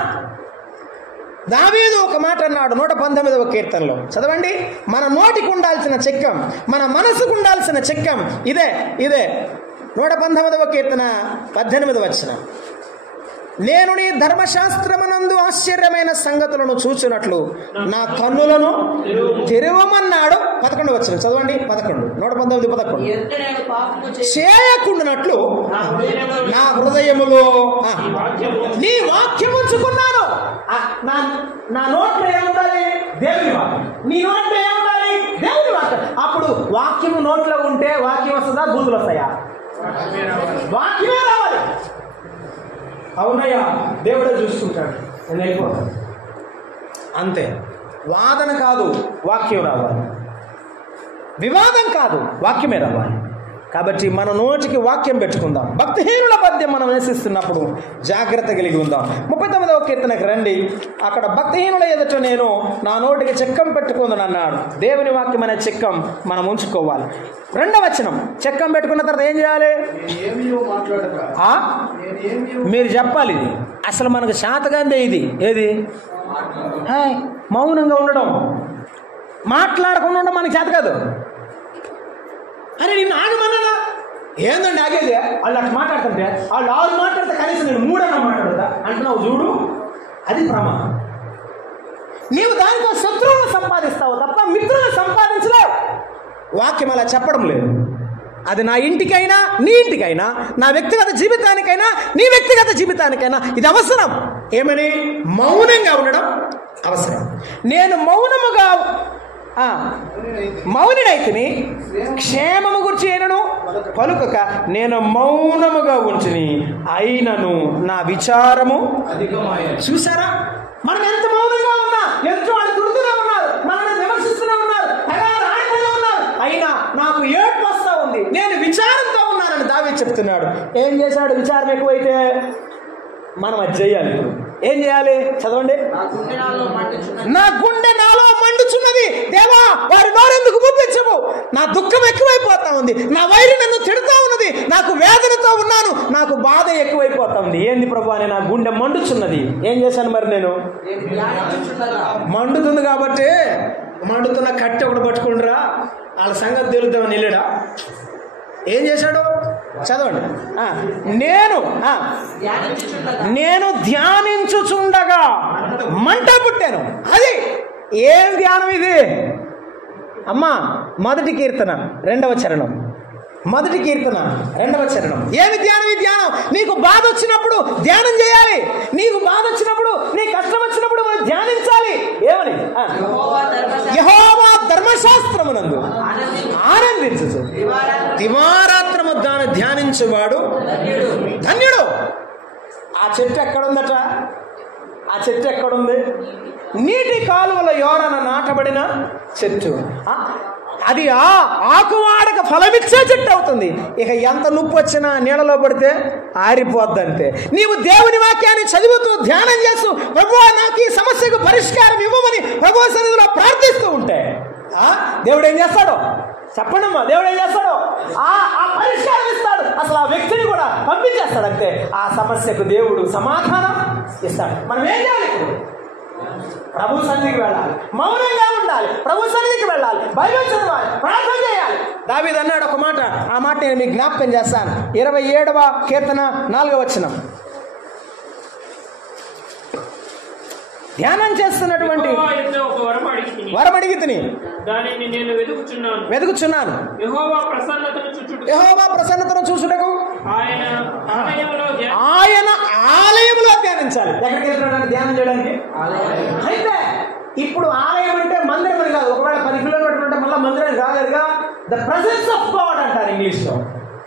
దావీదు ఒక మాట అన్నాడు 119వ కీర్తనలో, చదవండి. మన నోటికి ఉండాల్సిన చిక్కం, మన మనసుకు ఉండాల్సిన చిక్కం ఇదే 119వ కీర్తన 18వ వచనం. నేను నీ ధర్మశాస్త్రమునందు ఆశ్చర్యమైన సంగతులను చూచినట్లు నా కన్నులను తెరవమన్నాడు. 11వ వచనం చదవండి. 119 చేయకుండానట్లు నా హృదయములో నీ వాక్యం ఉంచుకున్నాను. నా నోట్లో ఏముండాలి? దేవుని వాక్యం. నీ నోట్లో ఏముండాలి? దేవుని వాక్యం. అప్పుడు వాక్యము నోట్లో ఉంటే వాక్యం వస్తుందా? బూతులు వస్తాయా? వాక్యమే రావాలి. అవునయ్యా, దేవుడే చూసుకుంటాడు, నేను వెళ్ళిపోతాను అంతే. వాదన కాదు, వాక్యం రావాలి. వివాదం కాదు, వాక్యమే రావాలి. కాబట్టి మన నోటికి వాక్యం పెట్టుకుందాం. భక్తిహీనుల పద్యం మనం నివసిస్తున్నప్పుడు జాగ్రత్త కలిగి ఉందాం. 39వ కీర్తనకు రండి. అక్కడ భక్తిహీనుల ఎదుట నేను నా నోటికి చిక్కం పెట్టుకుందని అన్నాడు. దేవుని వాక్యం అనే చిక్కం మనం ఉంచుకోవాలి. 2వ వచనం, చిక్కం పెట్టుకున్న తర్వాత ఏం చేయాలి? మీరు చెప్పాలి. ఇది అసలు మనకు శాతగాందే. ఇది ఏది? మౌనంగా ఉండడం, మాట్లాడకుండా ఉండడం మనకి చేత కాదు. అరే నిన్ను ఆగమన్నా, ఏందండి ఆగేది? వాళ్ళు అట్లా మాట్లాడుతుంటే, వాళ్ళు 6 మాట్లాడితే కనీసం నేను 3 అన్నా మాట్లాడతా అంటున్నావు చూడు, అది ప్రమాదం. నీవు దానితో శత్రువులను సంపాదిస్తావు తప్ప మిత్రులను సంపాదించలేవు. వాక్యం అలా చెప్పడం లేదు. అది నా ఇంటికైనా, నీ ఇంటికైనా, నా వ్యక్తిగత జీవితానికైనా, నీ వ్యక్తిగత జీవితానికైనా ఇది అవసరం. ఏమని? మౌనంగా ఉండడం అవసరం. నేను మౌనుడైతిని క్షేమము గురించి అయినను పలుకక నేను మౌనముగా ఉంచుని అయినను నా విచారము చూసారా? మనం ఎంత మౌనంగా ఉన్నా, ఎంతో వాళ్ళు దుర్దుగా ఉన్నారు, మనల్ని విమర్శిస్తూనే ఉన్నారు, ఆడుతూనే ఉన్నారు, అయినా నాకు ఏడుపు వస్తా ఉంది, నేను విచారంతో ఉన్నానని దావీదు చెప్తున్నాడు. ఏం చేశాడు? విచారం ఎక్కువైతే మనం అది చేయాలి. ఏం చేయాలి? చదవండి. నా గుండె నాలో మండుచున్నది, దేవా వారి నోరెందుకు పంపించవు? నా దుఃఖం ఎక్కువైపోతా ఉంది, నా వైరి నన్ను తిడుతూ ఉన్నది, నా నాకు వేదనతో ఉన్నాను, నాకు బాధ ఎక్కువైపోతుంది. ఏంది ప్రభు అని నా గుండె మండుచున్నది. ఏం చేశాను మరి నేను? మండుతుంది కాబట్టి మండుతున్న కట్టె ఒకటి పట్టుకుంటురా, వాళ్ళ సంగతి తెలుద్దామని వెళ్ళాడా? ఏం చేశాడు? చదవండి. నేను ధ్యానించుచుండగా మంట పుట్టాను. అది ఏం ధ్యానం ఇది అమ్మా? మొదటి కీర్తన 2వ చరణం. మొదటి కీర్తన 2వ చరణం. ఏమి ధ్యానం? ఈ ధ్యానం నీకు బాధ వచ్చినప్పుడు ధ్యానం చేయాలి. నీకు బాధ వచ్చినప్పుడు, నీ కష్టం వచ్చినప్పుడు మనం ధ్యానించాలి. ఏమని? యెహోవా ధర్మశాస్త్రమునందు ఆనందించు, దివారాత్రము దాన్ని ధ్యానించేవాడు ధన్యుడు. ఆ చెట్టు ఎక్కడుందట? ఆ చెట్టు ఎక్కడుంది? నీటి కాలువల యోరన నాటబడిన చెట్టు. అది ఆకువాడక ఫలమిచ్చే చెట్టు అవుతుంది. ఇక ఎంత నొప్పి వచ్చినా నీళ్ళలో పడితే ఆరిపోద్దంటే. నీవు దేవుని వాక్యాన్ని చదువుతూ ధ్యానం చేస్తూ ప్రభువా నాకు ఈ సమస్యకు పరిష్కారం ఇవ్వమని ప్రభువు సన్నిధిలో ప్రార్థిస్తూ ఉంటే దేవుడు ఏం చేస్తాడో చెప్పండమ్మా? దేవుడు ఏం చేస్తాడో ఆ పరిష్కారం ఇస్తాడు. అసలు ఆ వ్యక్తిని కూడా పంపించేస్తాడు. అంతే. ఆ సమస్యకు దేవుడు సమాధానం ఇస్తాడు. మనం ఏం చేయాలి? ఇప్పుడు ప్రభు సన్నిధికి వెళ్ళాలి, మౌనంగా ఉండాలి, ప్రభు సన్నిధికి వెళ్ళాలి, బైబిల్ చదవాలి, ప్రార్థన చేయాలి. దావీదు అన్నాడు ఒక మాట. ఆ మాట నేను మీకు జ్ఞాపకం చేస్తాను. 27వ కీర్తన 4వ వచనం. ధ్యానం చేస్తున్నటువంటి వరం అడిగితిని, దానిని నేను వెతుకుచున్నాను. యెహోవా ప్రసన్నతను చూచుటకు ఆయన ఆలయములో ధ్యానించాలి. ఎక్కడికి వెళ్తున్నాడు ధ్యానం చేయడానికి? అయితే ఇప్పుడు ఆలయం అంటే మందిరం అని కాదు. ఒకవేళ 10 కిలోమీటర్లు ఉంటే మళ్ళీ మందిరం రాలేదుగా. ద ప్రెసెన్స్ ఆఫ్ గాడ్ అంటారు ఇంగ్లీష్లో.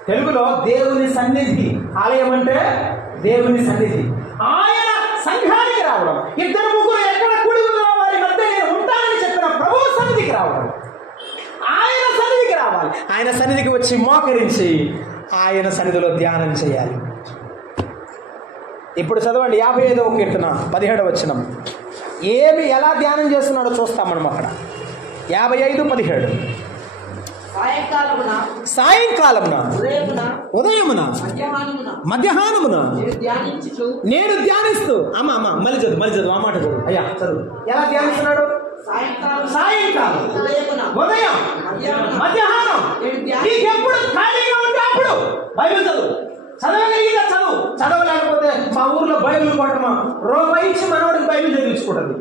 తెలుగులో దేవుని సన్నిధి. ఆలయం అంటే దేవుని సన్నిధి. ఆయన సంఘానికి రావడం, 2-3 ఎక్కడ కూడి ఉన్న వారి మధ్య నేను ఉంటానని చెప్పిన ప్రభు సన్నిధికి రావడం, ఆయన సన్నిధికి రావాలి. ఆయన సన్నిధికి వచ్చి మోకరించి ఆయన సన్నిధిలో ధ్యానం చేయాలి. ఇప్పుడు చదవండి 55వ కీర్తన 17వ వచనం. ఎలా ధ్యానం చేస్తున్నాడో చూస్తాం మనం అక్కడ. 55:17. సాయంకాలమున ఉదయమున మధ్యాహ్నమున నేను ధ్యానిస్తూ మళ్ళీ చదువు ఆ మాట చదువు. అయ్యా చదువు. ఎలా ధ్యానిస్తున్నాడు? సాయంకాలం, ఉదయం, మధ్యాహ్నం. నీకెప్పుడు ఖాళీగా ఉంటే అప్పుడు బైబిల్ చదువు. చదవగలిగితే చదువు, చదవలేకపోతే మా ఊర్లో బైబిల్ కొట్టమా రూపాయి ఇచ్చి మనవాడికి బైబిల్ చదివించుకుంటుంది.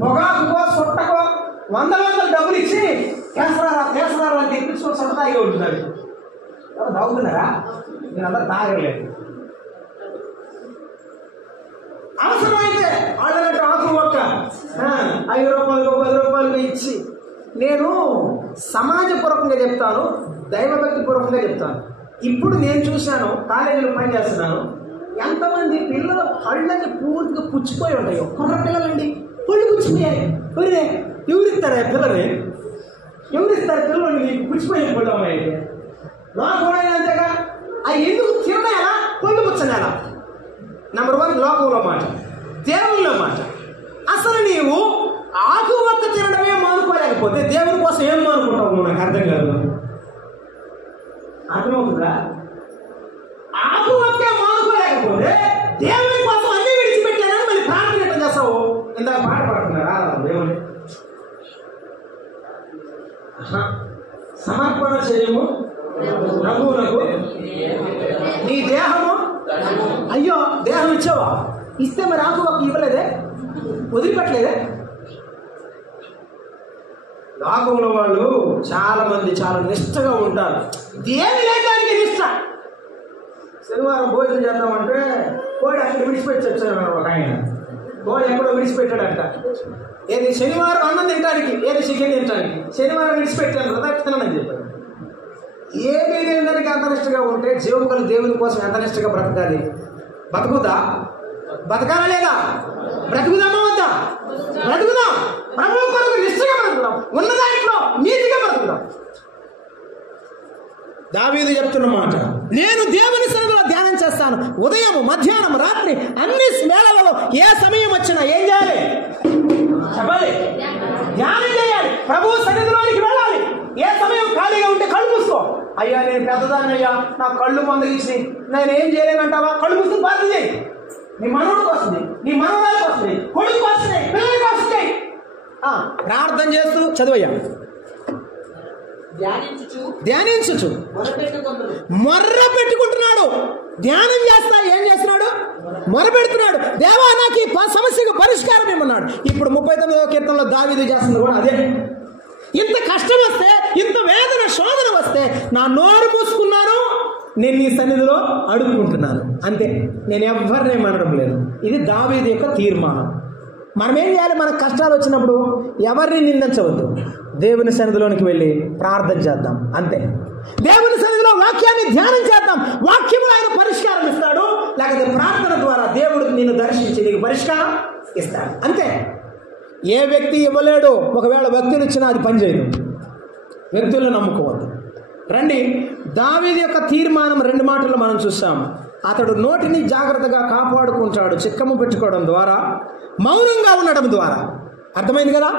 పొగాకుకో సుట్టకో 100 డబ్బులు ఇచ్చి కేసరాలు అని తెప్పించుకొని సొంతగా ఉంటున్నారు. తాగుతున్నారా? నేను అందరూ తాగలేదు. అవసరమైతే వాళ్ళంటే ఆకు ఒక్క 5 రూపాయలు 10 రూపాయలు ఇచ్చి, నేను సమాజపూర్వకంగా చెప్తాను, దైవభక్తి పూర్వకంగా చెప్తాను. ఇప్పుడు నేను చూశాను, కాలేజీలో పని చేస్తున్నాను, ఎంతమంది పిల్లలు పళ్ళని పూర్తిగా పుచ్చిపోయి ఉంటాయో. కుర్ర పిల్లలండి పళ్ళు పుచ్చిపోయాయి. ఎవరిస్తారా పిల్లల్ని? ఎవరిస్తారు పిల్లలు? నీకు పుచ్చిపోయి పళ్ళు అమ్మాయి లోకంలో అంతేగా. అవి ఎందుకు తిననేలా? పళ్ళు పుచ్చనేలా? నెంబర్ 1 లోకంలో మాట, దేవుళ్ళలో మాట. అసలు నీవు ఆకు ఒక్క తినడమే మానుకోలేకపోతే దేవుని కోసం ఏం మానుకుంటావు? నాకు అర్థం కాదు. అర్థమవుతుందా? ఆకు ఒక్కే మానుకోలేకపోతే దేవుని కోసం అన్ని విడిచిపెట్టానని మళ్ళీ ప్రార్థన ఎట్లా చేస్తావు? ఇందాక పాట పాడుతున్నారా దేవుని? సమర్పణ చేయము ప్రభువునకు నీ దేహము. అయ్యో దేహం ఇచ్చావా? ఇస్తే మరి ఆకు ఒక్క ఇవ్వలేదే, వదిలిపెట్టలేదే? లోకంలో వాళ్ళు చాలా మంది చాలా నిష్టగా ఉంటారు. దేని లేదానికి నిష్ట. శనివారం భోజనం చేద్దామంటే కోడి అక్కడ విడిచిపెట్టి వచ్చాడు ఒక ఆయన. కోడి ఎక్కడో విడిచిపెట్టాడంట. ఏది శనివారం అన్నం తినడానికి, ఏది చికెన్ తినడానికి. శనివారం విడిచిపెట్టాను తినని చెప్పాడు. ఏమి లేదానికి అంత నిష్టగా ఉంటే జీవములు దేవుని కోసం ఎంత నిష్టగా బ్రతకాలి? బతుకుదా? బతకాలా లేదా? బ్రతుకుదామా వద్దా? బ్రతుకుదాం. ప్రభువు కొరకు నిష్టగా బ్రతుకుదాం. ఉన్న దాంట్లో నీతిగా బ్రతుకుదాం. దావీదు చెప్తున్న మాట, నేను దేవుని సన్నిధిలో ధ్యానం చేస్తాను. ఉదయం, మధ్యాహ్నం, రాత్రి అన్ని వేళలలో ఏ సమయం వచ్చినా ఏం చేయాలి? చెప్పాలి, ధ్యానం చేయాలి. ప్రభువు సన్నిధిలోనికి వెళ్ళాలి. ఏ సమయం ఖాళీగా ఉంటే కళ్ళు మూసుకో. అయ్యా నేను పెద్దదాన్ని అయ్యా, నా కళ్ళు మందగించి నేను ఏం చేయలేనంటావా? కళ్ళు మూసుకుని ప్రార్థన చేయి. నీ మనవుడికి వస్తుంది, నీ మనవరాలకు వస్తుంది, కొడుకు వస్తుంది, పిల్లలకి వస్తుంది. ప్రార్థన చేస్తూ చదువయ్యా. ధ్యానించు మొర్ర పెట్టుకుంటున్నాడు. ధ్యానం చేస్తా ఏం చేస్తున్నాడు? మొర పెడుతున్నాడు. దేవా నాకు ఈ సమస్యకు పరిష్కారం ఏమన్నాడు. ఇప్పుడు 39వ కీర్తనలో దావీదు చేస్తుంది కూడా అదే. ఇంత కష్టం వస్తే, ఇంత వేదన శోధన వస్తే నా నోరు మూసుకున్నాను, నేను నీ సన్నిధిలో అడుగుకుంటున్నాను అంతే. నేను ఎవరిని అనడం లేదు. ఇది దావీదు యొక్క తీర్మానం. మనం ఏం చేయాలి? మనకు కష్టాలు వచ్చినప్పుడు ఎవరిని నిందించవద్దు. దేవుని సన్నిధిలోనికి వెళ్ళి ప్రార్థన చేద్దాం అంతే. దేవుని సన్నిధిలో వాక్యాన్ని ధ్యానం చేద్దాం. వాక్యము ఆయన పరిష్కారం ఇస్తాడు. లేకపోతే ప్రార్థన ద్వారా దేవుడు నిన్ను దర్శించి నీకు పరిష్కారం ఇస్తాడు అంతే. ఏ వ్యక్తి ఇవ్వలేడు. ఒకవేళ వ్యక్తులు ఇచ్చినా అది పనిచేయదు. వ్యక్తులను నమ్ముకోవద్దు. రండి, దావీదు యొక్క తీర్మానం 2 మాటల్లో మనం చూస్తాం. అతడు నోటిని జాగ్రత్తగా కాపాడుకుంటాడు, చిక్కము పెట్టుకోవడం ద్వారా, మౌనంగా ఉండడం ద్వారా. అర్థమైంది కదా?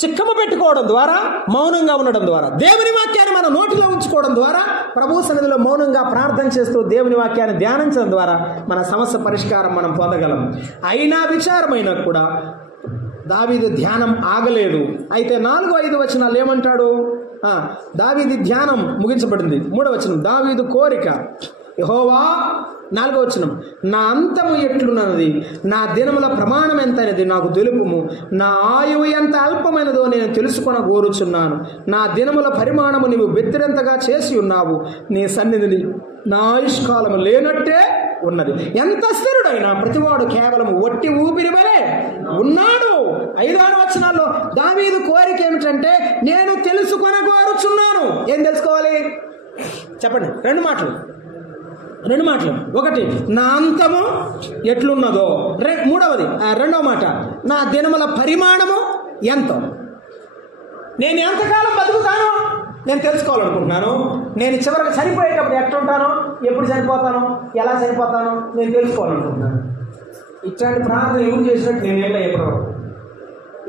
చిక్కము పెట్టుకోవడం ద్వారా, మౌనంగా ఉండడం ద్వారా, దేవుని వాక్యాన్ని మన నోటిలో ఉంచుకోవడం ద్వారా, ప్రభు సన్నిధిలో మౌనంగా ప్రార్థన చేస్తూ దేవుని వాక్యాన్ని ధ్యానించడం ద్వారా మన సమస్య పరిష్కారం మనం పొందగలం. అయినా విచారమైనా కూడా దావీదు ధ్యానం ఆగలేదు. అయితే 4-5 వచనాలు ఏమంటాడు? దావీదు ధ్యానం ముగించబడింది. 3వ వచనం దావీదు కోరిక. యెహోవా 4వ వచనం నా అంతము ఎట్లున్నది, నా దినముల ప్రమాణం ఎంతైనది నాకు తెలుపుము, నా ఆయువు ఎంత అల్పమైనదో నేను తెలుసుకొన కోరుచున్నాను. నా దినముల పరిమాణము నీవు బెత్తిరెంతగా చేసి ఉన్నావు, నీ సన్నిధిని నా ఆయుష్కాలము లేనట్టే ఉన్నది. ఎంత స్థిరుడైనా ప్రతివాడు కేవలం ఒట్టి ఊపిరి వలె ఉన్నాడు. 5-6 వచనాల్లో దావీదు కోరిక ఏమిటంటే నేను తెలుసుకొన కోరుచున్నాను. ఏం తెలుసుకోవాలి చెప్పండి? 2 మాటలు. 1 నా అంతము ఎట్లున్నదో, 2వ మాట నా దినముల పరిమాణము ఎంతో. నేను ఎంతకాలం బతుకుతానో నేను తెలుసుకోవాలనుకుంటున్నాను. నేను చివరికి చనిపోయేటప్పుడు ఎట్లుంటానో, ఎప్పుడు చనిపోతానో, ఎలా చనిపోతానో నేను తెలుసుకోవాలనుకుంటున్నాను. ఇట్లాంటి ప్రార్థన ఎవరు చేసినట్టు నేను వెళ్ళా ఎప్పుడో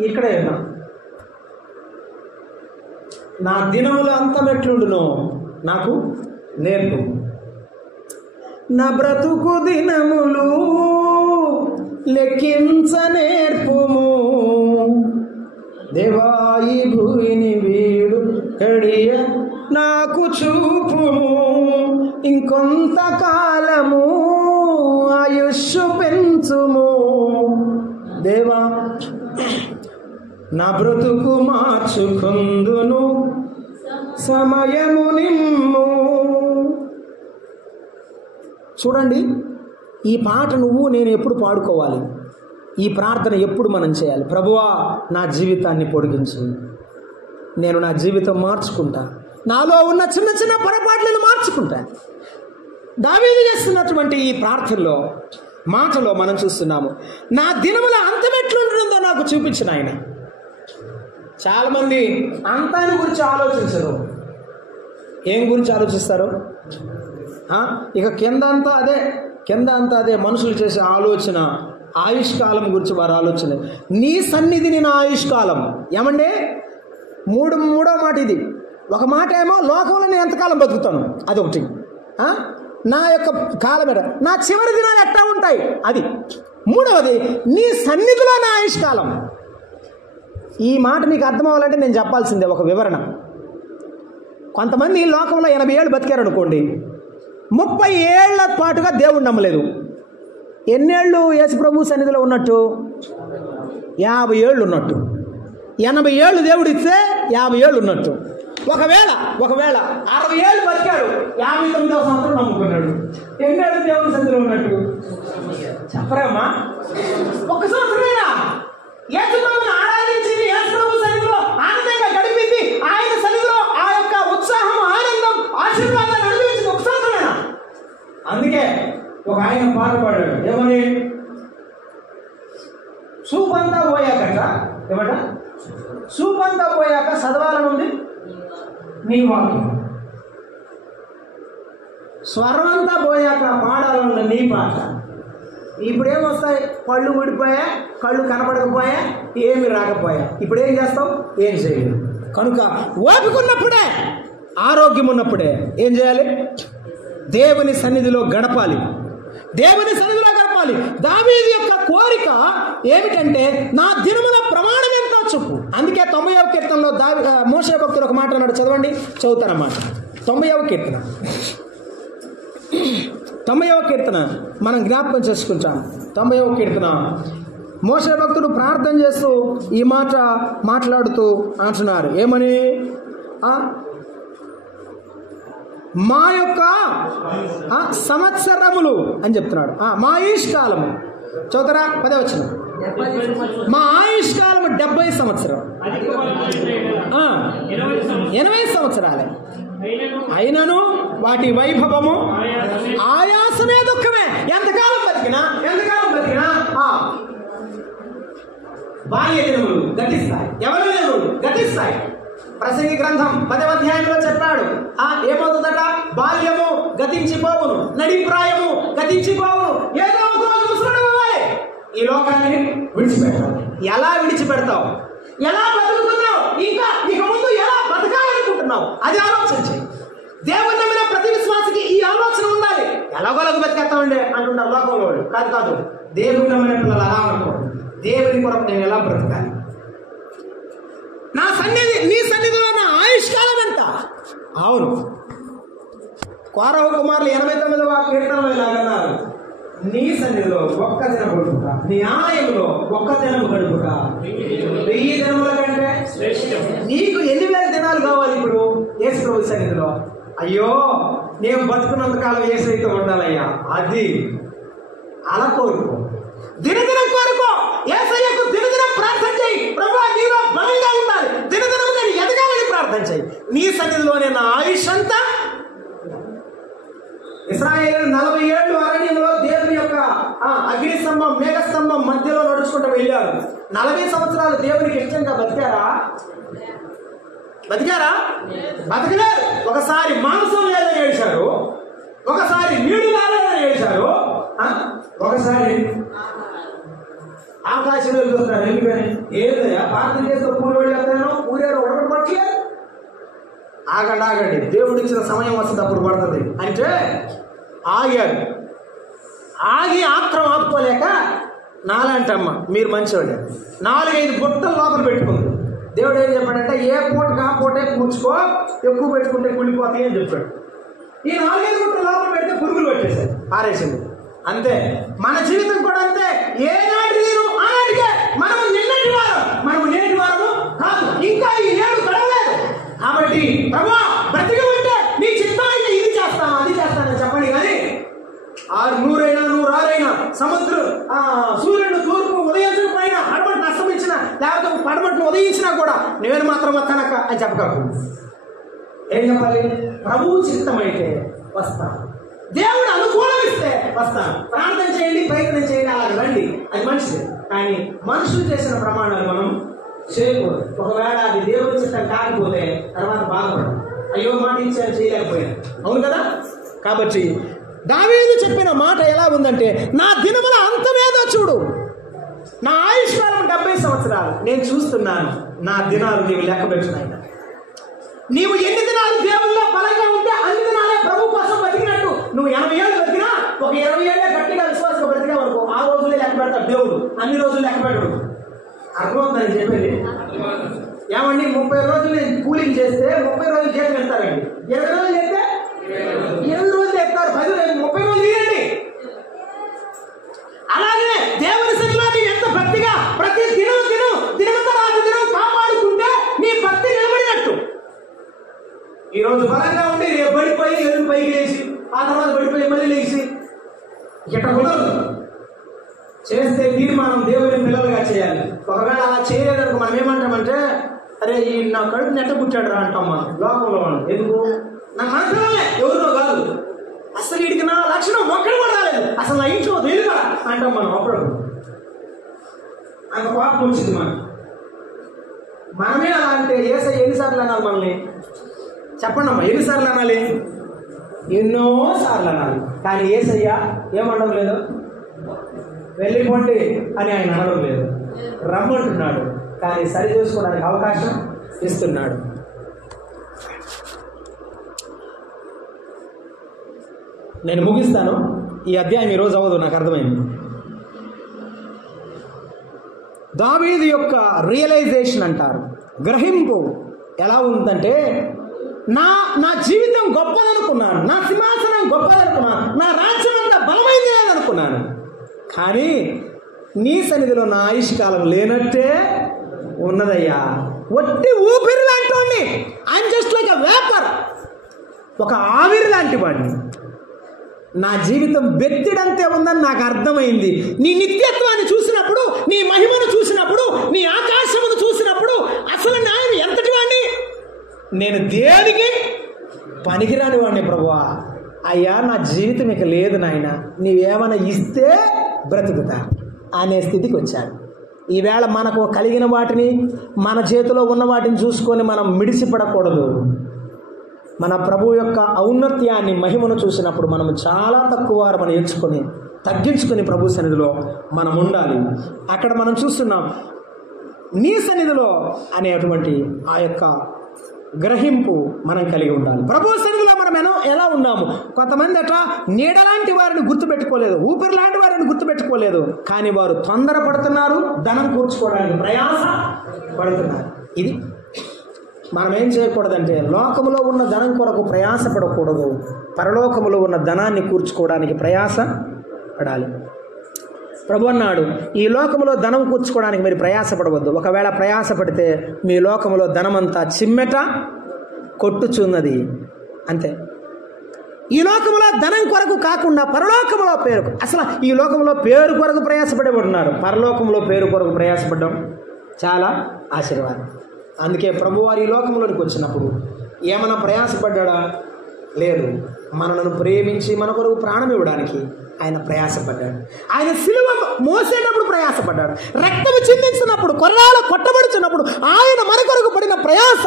ఇక్కడే ఉన్నా. నా దినముల అంతం ఎట్లుండునో నాకు నేర్పు. నా బ్రతుకు దినములు లెక్కించ నేర్పుము, దేవా ఈ భూమిని వీడు కడియ నాకు చూపుము, ఇంకొంతకాలము ఆయుష్షు పెంచుము, దేవా నా బ్రతుకు మార్చుకుందును సమయము నిమ్ము. చూడండి, ఈ పాట నువ్వు నేను ఎప్పుడు పాడుకోవాలి? ఈ ప్రార్థన ఎప్పుడు మనం చేయాలి? ప్రభువా నా జీవితాన్ని పొడిగించు, నేను నా జీవితం మార్చుకుంటా, నాలో ఉన్న చిన్న చిన్న పొరపాట్లను మార్చుకుంటా. దావీదు చేస్తున్నటువంటి ఈ ప్రార్థనలో మాటలో మనం చూస్తున్నాము, నా దినముల అంతం ఎట్లుంటుందో నాకు చూపించిన ఆయన. చాలామంది అంతాన్ని గురించి ఆలోచించరు. ఏం గురించి ఆలోచిస్తారు? ఇక కింద అంతా అదే మనుషులు చేసే ఆలోచన. ఆయుష్కాలం గురించి వారి ఆలోచన. నీ సన్నిధిని నా ఆయుష్కాలం. ఏమంటే మూడో మాట ఇది. ఒక మాట ఏమో లోకంలో నేను ఎంతకాలం బతుకుతాను, అదొకటి. నా యొక్క కాలం నా చివరి దినాలు ఎట్టా ఉంటాయి, అది. 3వది నీ సన్నిధిలో నా ఆయుష్కాలం. ఈ మాట మీకు అర్థం అవ్వాలంటే నేను చెప్పాల్సిందే ఒక వివరణ. కొంతమంది లోకంలో 80 ఏళ్ళు బతికారు అనుకోండి, 30 ఏళ్ల పాటుగా దేవుడు నమ్మలేదు. ఎన్నేళ్ళు యేసుప్రభు సన్నిధిలో ఉన్నట్టు? 50 ఏళ్ళు ఉన్నట్టు. 80 ఏళ్ళు దేవుడు ఇస్తే 50 ఏళ్ళు ఉన్నట్టు. ఒకవేళ 60 ఏళ్ళు బతికాడు, 59వ సంవత్సరం నమ్ముకున్నాడు. ఎన్నేళ్ళు దేవుడి సన్నిధిలో ఉన్నట్టు చెప్పరేమ్మా? 1 సంవత్సరమేనా? యేసుప్రభుని ఆరాధించింది, యేసుప్రభు సన్నిధిలో ఆనందంగా గడిపింది, ఆయన సన్నిధిలో ఆ యొక్క ఉత్సాహం, ఆనందం, ఆశీర్వాదాలు అనుభవించింది 1 సంవత్సరమేనా? అందుకే ఒక ఆయన పాట పాడాడు. ఏమని? సూపంతా పోయాకట, ఏమట? సూపంతా పోయాక చదవాలనుంది నీ వాక్యం, స్వరమంతా పోయాక పాడాలన్న నీ పాట. ఇప్పుడు ఏమొస్తాయి? పళ్ళు ఊడిపోయా, కళ్ళు కనపడకపోయా, ఏమి రాకపోయా. ఇప్పుడు ఏం చేస్తావు? ఏం చేయలేవు. కనుక ఓపిక ఉన్నప్పుడే, ఆరోగ్యం ఉన్నప్పుడే ఏం చేయాలి? దేవుని సన్నిధిలో గడపాలి. దేవుని సన్నిధిలో గడపాలి. దావీదు యొక్క కోరిక ఏమిటంటే, నా దినముల ప్రమాణం ఎంతో చెప్పు. అందుకే 90వ కీర్తనలో మోషే భక్తుడు ఒక మాట అన్నాడు. చదవండి, చదువుతారన్నమాట. 90వ కీర్తన, 90వ కీర్తన మనం జ్ఞాపకం చేసుకుంటాం. 90వ కీర్తన మోషే భక్తుడు ప్రార్థన చేస్తూ ఈ మాట మాట్లాడుతూ అంటున్నారు. ఏమని? మా యొక్క సంవత్సరములు అని చెప్తున్నాడు. మా ఆయుష్కాలము చదువుతారా? 10వ వచనం. మా ఆయుష్కాలము 70 సంవత్సరం, 80 సంవత్సరాలే. అయినను వాటి వైభవము ఆయాసమే దుఃఖమే. ఎంతకాలం బతికినా బాల్య దినములు గతిస్తాయి, యవ్వన దినములు గతిస్తాయి. ప్రసంగి గ్రంథం 10వ అధ్యాయంలో చెప్పాడు. ఏమవుతుందట? బాల్యము గతించిపోవును, నడిప్రాయము గతించిపోవును, ఏదో ఒక రోజు ముసలుడు అవ్వాలి. ఈ లోకాన్ని విడిచిపెట్టాలి. ఎలా విడిచిపెడతావు? ఎలా బతుకుతున్నావు? ఇంకా ఇక ముందు ఎలా బతకాలనుకుంటున్నావు? అది ఆలోచించి. దేవుని నమ్మిన ప్రతి విశ్వాసికి ఈ ఆలోచన ఉండాలి. ఎలాగోలకు బతికేస్తామండి అంటున్నారు లోకంలో వాళ్ళు. కాదు, దేవుని నమ్మిన పిల్లలు అలా అనుకోండి. దేవుని కొరకు నేను ఎలా బ్రతకాలి? నా సన్నిధి, నీ సన్నిధిలో నా ఆయుష్కాలం ఎంత? అవును, కోరహు కుమారులు 89వ కీర్తనలో ఇలాగన్నారు. నీ సన్నిధిలో ఒక్క దినం గడుపుట, నీ ఆలయంలో ఒక్క దినం గడుపుట 1000 దినముల కంటే నీకు 8,000 దినాలు కావాలి. ఇప్పుడు యేసు ప్రభు సన్నిధిలో అయ్యో నేను బతుకున్నంత కాలం యేసయ్యతో ఉండాలయ్యా, అది అలా కోరుకో. దినదినం కోరుకో. యేసయ్యకు దినదినం ప్రార్థన చేయి. ప్రభువా నీలో బలంగా ఉండాలి, దినదినం నేను ఎదగాలని ప్రార్థన చేయి. నీ సన్నిధిలోనే నా ఆయుష్ అంతా. ఇశ్రాయేలు 40 ఏళ్ళు అరణ్యంలో దేవుని యొక్క అగ్ని స్తంభం, మేఘ స్తంభం మధ్యలో నడుచుకుంటూ వెళ్ళారు. 40 సంవత్సరాలు దేవునికి ఇష్టంగా బతికారా? బతకలేరు. ఒకసారి మాంసం లేదని ఏడ్చారు, ఒకసారి నీళ్లు రాలేదని ఏడ్చారు, ఒకసారి ఆకాశం వెళ్తున్నారు. ఎందుకని? ఏదయ్యా ప్రార్థన చేస్తే పూలు వెళ్ళేస్తాను, పూలేరు ఉడకట్లేదు. ఆగండి, దేవుడు ఇచ్చిన సమయం వస్తుంది, అప్పుడు పడుతుంది అంటే ఆగాడు. ఆగి ఆత్రం ఆపుకోలేక నాలంటమ్మ మీరు మంచివాడు 4-5 బుట్టలు లోపల పెట్టుకుంది. దేవుడు ఏం చెప్పాడంటే, ఏ పూటకు ఆ పూటే కూర్చుకో, ఎక్కువ పెట్టుకుంటే కుళ్ళిపోతాయి అని చెప్పాడు. ఈ 4-5 బుట్టలు లోపల పెడితే పురుగులు పెట్టేశారు, ఆరేసింది. అంతే మన జీవితం కూడా అంతే. ఏనాటి నీరు ఆనాటికే. మనము నిన్నటి వారం, మనము నేటి వారము కాదు. ఇంకా ఈ నేడు గడవలేదు. కాబట్టి ప్రభువా బ్రతికి ఉంటే నీ చిత్తమైతే ఇది చేస్తాను, అది చేస్తానని చెప్పండి. కానీ 100 అయినా 106 సముద్రం సూర్యుడు తూర్పు ఉదయించిన పైన పడమట్లు అస్తమించిన, లేకపోతే పడమట్లు ఉదయించినా కూడా నేను మాత్రం వస్తానక్క అని చెప్పగలను. ఏం చెప్పాలి? ప్రభువు చిత్తమైతే వస్తాను, దేవుడు అనుకూలమిస్తే వస్తాను. ప్రార్థన చేయండి, ప్రయత్నం చేయండి, అలా రండి, అది మంచిది. కానీ మనుషులు చేసిన ప్రమాణాలు మనం చేయకూడదు. ఒకవేళ అది దేవుడి చిత్తం కాకపోతే తర్వాత బాధపడదు. అయ్యో మాట ఇచ్చాను చేయలేకపోయాను. అవును కదా? కాబట్టి దావీదు చెప్పిన మాట ఎలా ఉందంటే, నా దినముల అంతమేదో చూడు, నా ఆయుష్కాలం 70 సంవత్సరాలు. నేను చూస్తున్నాను నా దినాలు నీవు లెక్క పెట్టినాయి. నీవు ఎన్ని దినాలు దేవుల్లో బలంగా ఉంటే అన్ని దినాలే ప్రభు కోసం బతికినట్టు. నువ్వు 80 ఏళ్ళు బతికినా ఒక 20 ఏళ్ళే గట్టిగా విశ్వాసంగా బతికా వరకు ఆ రోజులే లెక్క పెడతాడు దేవుడు, అన్ని రోజులు లెక్క పెట్టడు. అర్థమవుతుందని చెప్పేది. ఏమండి 30 రోజులు నేను కూలింగ్ చేస్తే 30 రోజులు జీతం వెళ్తారండి. 20 రోజులు చేస్తే 20 రోజులు ఎత్తారు, 30 రోజులు ఇవ్వండి. అలాగే దేవుని సన్నిధిలో ఎంత భక్తిగా ప్రతి దినం రాజు దినం కాపాడుకుంటే నీ భక్తి నిలబడినట్టు. ఈ రోజు బలంగా ఉండి రేపు పడిపోయి ఎదురు పైకి లేచి ఆ తర్వాత పడిపోయి మళ్ళీ లేచి ఇట్లా కుదరదు. చేస్తే తీర్మానం దేవుని పిల్లలుగా చేయాలి. ఒకవేళ అలా చేయలేదనుకో మనం ఏమంటామంటే, అరే ఈ నా కడుపు నెట్ట పుట్టాడు రా అంటాం మనం లోకంలో వాళ్ళు. ఎందుకు? నా మన పిల్లలే, ఎవరినో కాదు. అసలు వీడికి నా లక్షణం ఒక్కడు కూడా రాలేదు, అసలు నా ఇంట్లో తెలుగా అంటాం మనం. అప్పుడప్పుడు అంత కోపం వచ్చింది మనమే అలా అంటే యేసయ్య ఎన్నిసార్లు అనాలి మనల్ని? చెప్పండి అమ్మా, ఎన్నిసార్లు అనాలి? ఎన్నోసార్లు అనాలి. కానీ యేసయ్య ఏమనడం లేదు, వెళ్ళిపోండి అని ఆయన అనడం లేదు, రమ్మంటున్నాడు. కానీ సరి చేసుకోవడానికి అవకాశం ఇస్తున్నాడు. నేను ముగిస్తాను. ఈ అధ్యాయం ఈరోజు అవ్వదు, నాకు అర్థమైంది. దావీదు యొక్క రియలైజేషన్ అంటారు, గ్రహింపు ఎలా ఉందంటే, నా జీవితం గొప్పదనుకున్నాను, నా సింహాసనం గొప్పదనుకున్నాను, నా రాజ్యం అంతా బలమైంది అనుకున్నాను, కానీ నీ సన్నిధిలో నా ఆయుష్కాలం లేనట్టే ఉన్నదయ్యా. ఒట్టి ఊపిరి లాంటి వాడిని, I'm just like a vapour, ఒక ఆవిరి లాంటి వాడిని. నా జీవితం బెత్తిడంతే ఉందని నాకు అర్థమైంది. నీ నిత్యత్వాన్ని చూసినప్పుడు, నీ మహిమను చూసినప్పుడు, నీ ఆకాశమును చూసినప్పుడు అసలు నేను ఎంతటి వాడిని, నేను దేనికి పనికిరాని వాడిని ప్రభువా. అయ్యా నా జీవితం ఇక లేదు నాయన, నీవేమైనా ఇస్తే బ్రతుకుతా అనే స్థితికి వచ్చాడు. ఈవేళ మనకు కలిగిన వాటిని, మన చేతిలో ఉన్న వాటిని చూసుకొని మనం మిడిసిపడకూడదు. మన ప్రభు యొక్క ఔన్నత్యాన్ని, మహిమను చూసినప్పుడు మనం చాలా తక్కువ మనం ఎంచుకొని తగ్గించుకొని ప్రభు సన్నిధిలో మనం ఉండాలి. అక్కడ మనం చూస్తున్నాం నీ సన్నిధిలో అనేటువంటి ఆ యొక్క గ్రహింపు మనం కలిగి ఉండాలి. ప్రభు సన్నిధిలో మనం ఎలా ఉన్నాము. కొంతమంది అట్లా నీడలాంటి వారిని గుర్తుపెట్టుకోలేదు, ఊపిరి లాంటి వారిని గుర్తుపెట్టుకోలేదు, కానీ వారు తొందరపడుతున్నారు, ధనం కూర్చుకోవడానికి ప్రయాస పడుతున్నారు. ఇది మనం ఏం చేయకూడదంటే, లోకములో ఉన్న ధనం కొరకు ప్రయాసపడకూడదు, పరలోకములో ఉన్న ధనాన్ని కూర్చుకోవడానికి ప్రయాస పడాలి. ప్రభు అన్నాడు, ఈ లోకములో ధనం కూర్చుకోవడానికి మీరు ప్రయాసపడవద్దు. ఒకవేళ ప్రయాసపడితే మీ లోకములో ధనమంతా చిమ్మెట కొట్టుచున్నది. అంతే. ఈ లోకములో ధనం కొరకు కాకుండా పరలోకములో పేరు, అసలు ఈ లోకంలో పేరు కొరకు ప్రయాసపడే ఉన్నారు, పరలోకంలో పేరు కొరకు ప్రయాసపడడం చాలా ఆశీర్వాదం. అందుకే ప్రభువారు ఈ లోకంలోనికి వచ్చినప్పుడు ఏమైనా ప్రయాసపడ్డా? లేదు. మనను ప్రేమించి మన కొరకు ప్రాణం ఇవ్వడానికి ఆయన ప్రయాసపడ్డాడు. ఆయన సిలువ మోసేటప్పుడు ప్రయాసపడ్డాడు, రక్తము చిందించినప్పుడు, కొర్రాలు కొట్టబడుచున్నప్పుడు ఆయన మన కొరకు పడిన ప్రయాస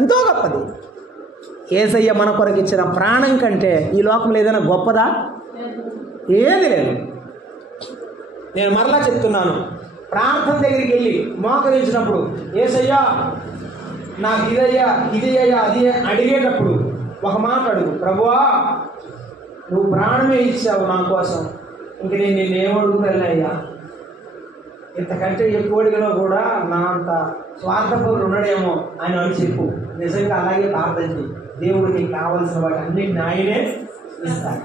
ఎంతో గొప్పది. యేసయ్య మన కొరకు ఇచ్చిన ప్రాణం కంటే ఈ లోకంలో ఏదైనా గొప్పదా? ఏది లేదు. నేను మరలా చెప్తున్నాను, ప్రార్థన దగ్గరికి వెళ్ళి మోకరించినప్పుడు యేసయ్యా నాకు ఇదయ్యా ఇది అయ్యా అది అడిగేటప్పుడు ఒక మాట అడుగు, ప్రభువా నువ్వు ప్రాణమే ఇచ్చావు నా కోసం, ఇంక నేను నిన్నేం అడుగుతానయ్యా, ఇంతకంటే ఎక్కువ అడిగినా కూడా నా అంత స్వార్థపరుడు ఉండడేమో అని చెప్పు. నిజంగా అలాగే ప్రార్థన చేయి. దేవుడు నీకు కావలసిన వాటి అన్నింటిని ఆయనే ఇస్తాడు.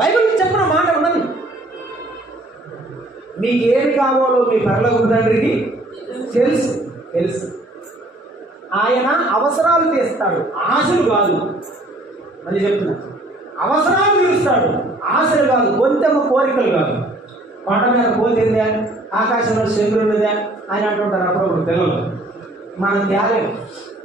బైబిల్ చెప్పిన మాట ఉన్నది, మీకు ఏమి కావాలో మీ పరలోకపు తండ్రికి తెలుసు. ఆయన అవసరాలు తీస్తాడు, ఆశలు కాదు అని చెప్తున్నా. అవసరాలు తీరుస్తాడు, ఆశలు కాదు, కొంచెం కోరికలు కాదు. కొండ మీద పోతుందా, ఆకాశంలో చంద్రుడిదా అని అంటుంటారు అప్పుడు పిల్లలు. మనం తేలేము,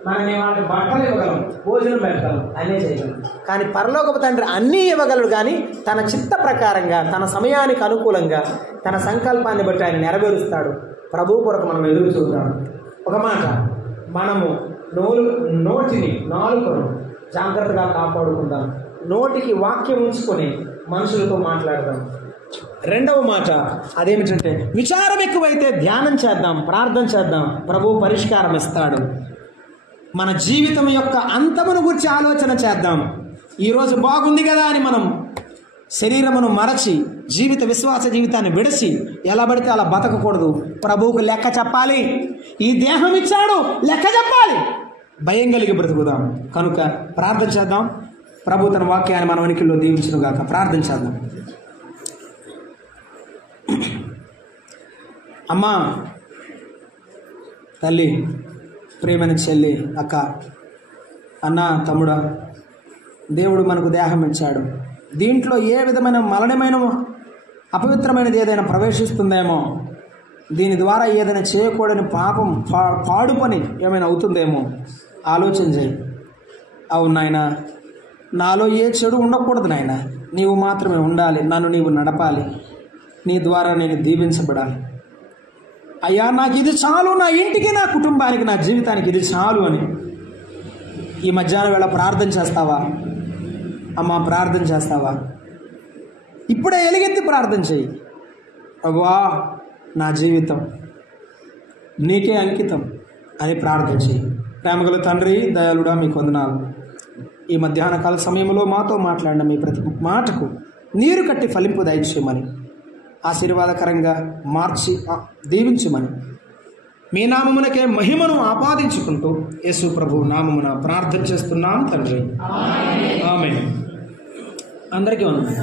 మనం వాళ్ళకి బట్టలు ఇవ్వగలం, భోజనం పెట్టగలం, అన్నీ చేయగలం. కానీ పరలోకపు తండ్రి అన్నీ ఇవ్వగలడు, కానీ తన చిత్త ప్రకారంగా, తన సమయానికి అనుకూలంగా, తన సంకల్పాన్ని బట్టి ఆయన నెరవేరుస్తాడు. ప్రభువు కొరకు మనం ఎదురు చూద్దాం. ఒక మాట, మనము నోటిని, నాలుకను జాగ్రత్తగా కాపాడుకుందాం. నోటికి వాక్యం ఉంచుకొని మనుషులతో మాట్లాడదాం. రెండవ మాట అదేమిటంటే, విచారం ఎక్కువైతే ధ్యానం చేద్దాం, ప్రార్థన చేద్దాం, ప్రభువు పరిష్కారం ఇస్తాడు. మన జీవితం యొక్క అంతమును గురించి ఆలోచన చేద్దాం. ఈరోజు బాగుంది కదా అని మనం శరీరమును మరచి విశ్వాస జీవితాన్ని విడిచి ఎలా పడితే అలా బతకకూడదు. ప్రభువుకు లెక్క చెప్పాలి. ఈ దేహం ఇచ్చాడు, లెక్క చెప్పాలి. భయం కలిగి బ్రతుకుదాం. కనుక ప్రార్థన చేద్దాం. ప్రభు తన వాక్యాన్ని మన వెనుకల్లో దీవించును గాక. ప్రార్థన చేద్దాం. అమ్మా, తల్లి, ప్రేమైన చెల్లి, అక్క, అన్న, తమ్ముడా, దేవుడు మనకు దేహం ఇచ్చాడు. దీంట్లో ఏ విధమైన మలినమైన అపవిత్రమైనది ఏదైనా ప్రవేశిస్తుందేమో, దీని ద్వారా ఏదైనా చేయకూడని పాపం, పాడు పని ఏమైనా అవుతుందేమో ఆలోచన చేయి. అవును నాయన, నాలో ఏ చెడు ఉండకూడదు నాయన, నీవు మాత్రమే ఉండాలి, నన్ను నీవు నడపాలి, నీ ద్వారా నేను దీవించబడాలి. అయ్యా నాకు ఇది చాలు, నా ఇంటికి, నా కుటుంబానికి, నా జీవితానికి ఇది చాలు అని ఈ మధ్యాహ్నం వేళ ప్రార్థన చేస్తావా? అమ్మా, ప్రార్థన చేస్తావా? ఇప్పుడే ఎలుగెత్తి ప్రార్థన చేయి. ప్రభువా, నా జీవితం నీకే అంకితం అని ప్రార్థన చేయి. ప్రేమగల తండ్రి, దయాళుడా, మీకు వందనాలు. ఈ మధ్యాహ్న కాల సమయంలో మాతో మాట్లాడిన మీ ప్రతి మాటకు నీరు కట్టి ఫలింపు దయచేయమని, ఆశీర్వాదకరంగా మార్చి దీవించమని, మీ నామమునకే మహిమను ఆపాదించుకుంటూ యేసు ప్రభు నామమున ప్రార్థన చేస్తున్నాం తండ్రి. ఆమేన్. అందరికీ వందనాలు.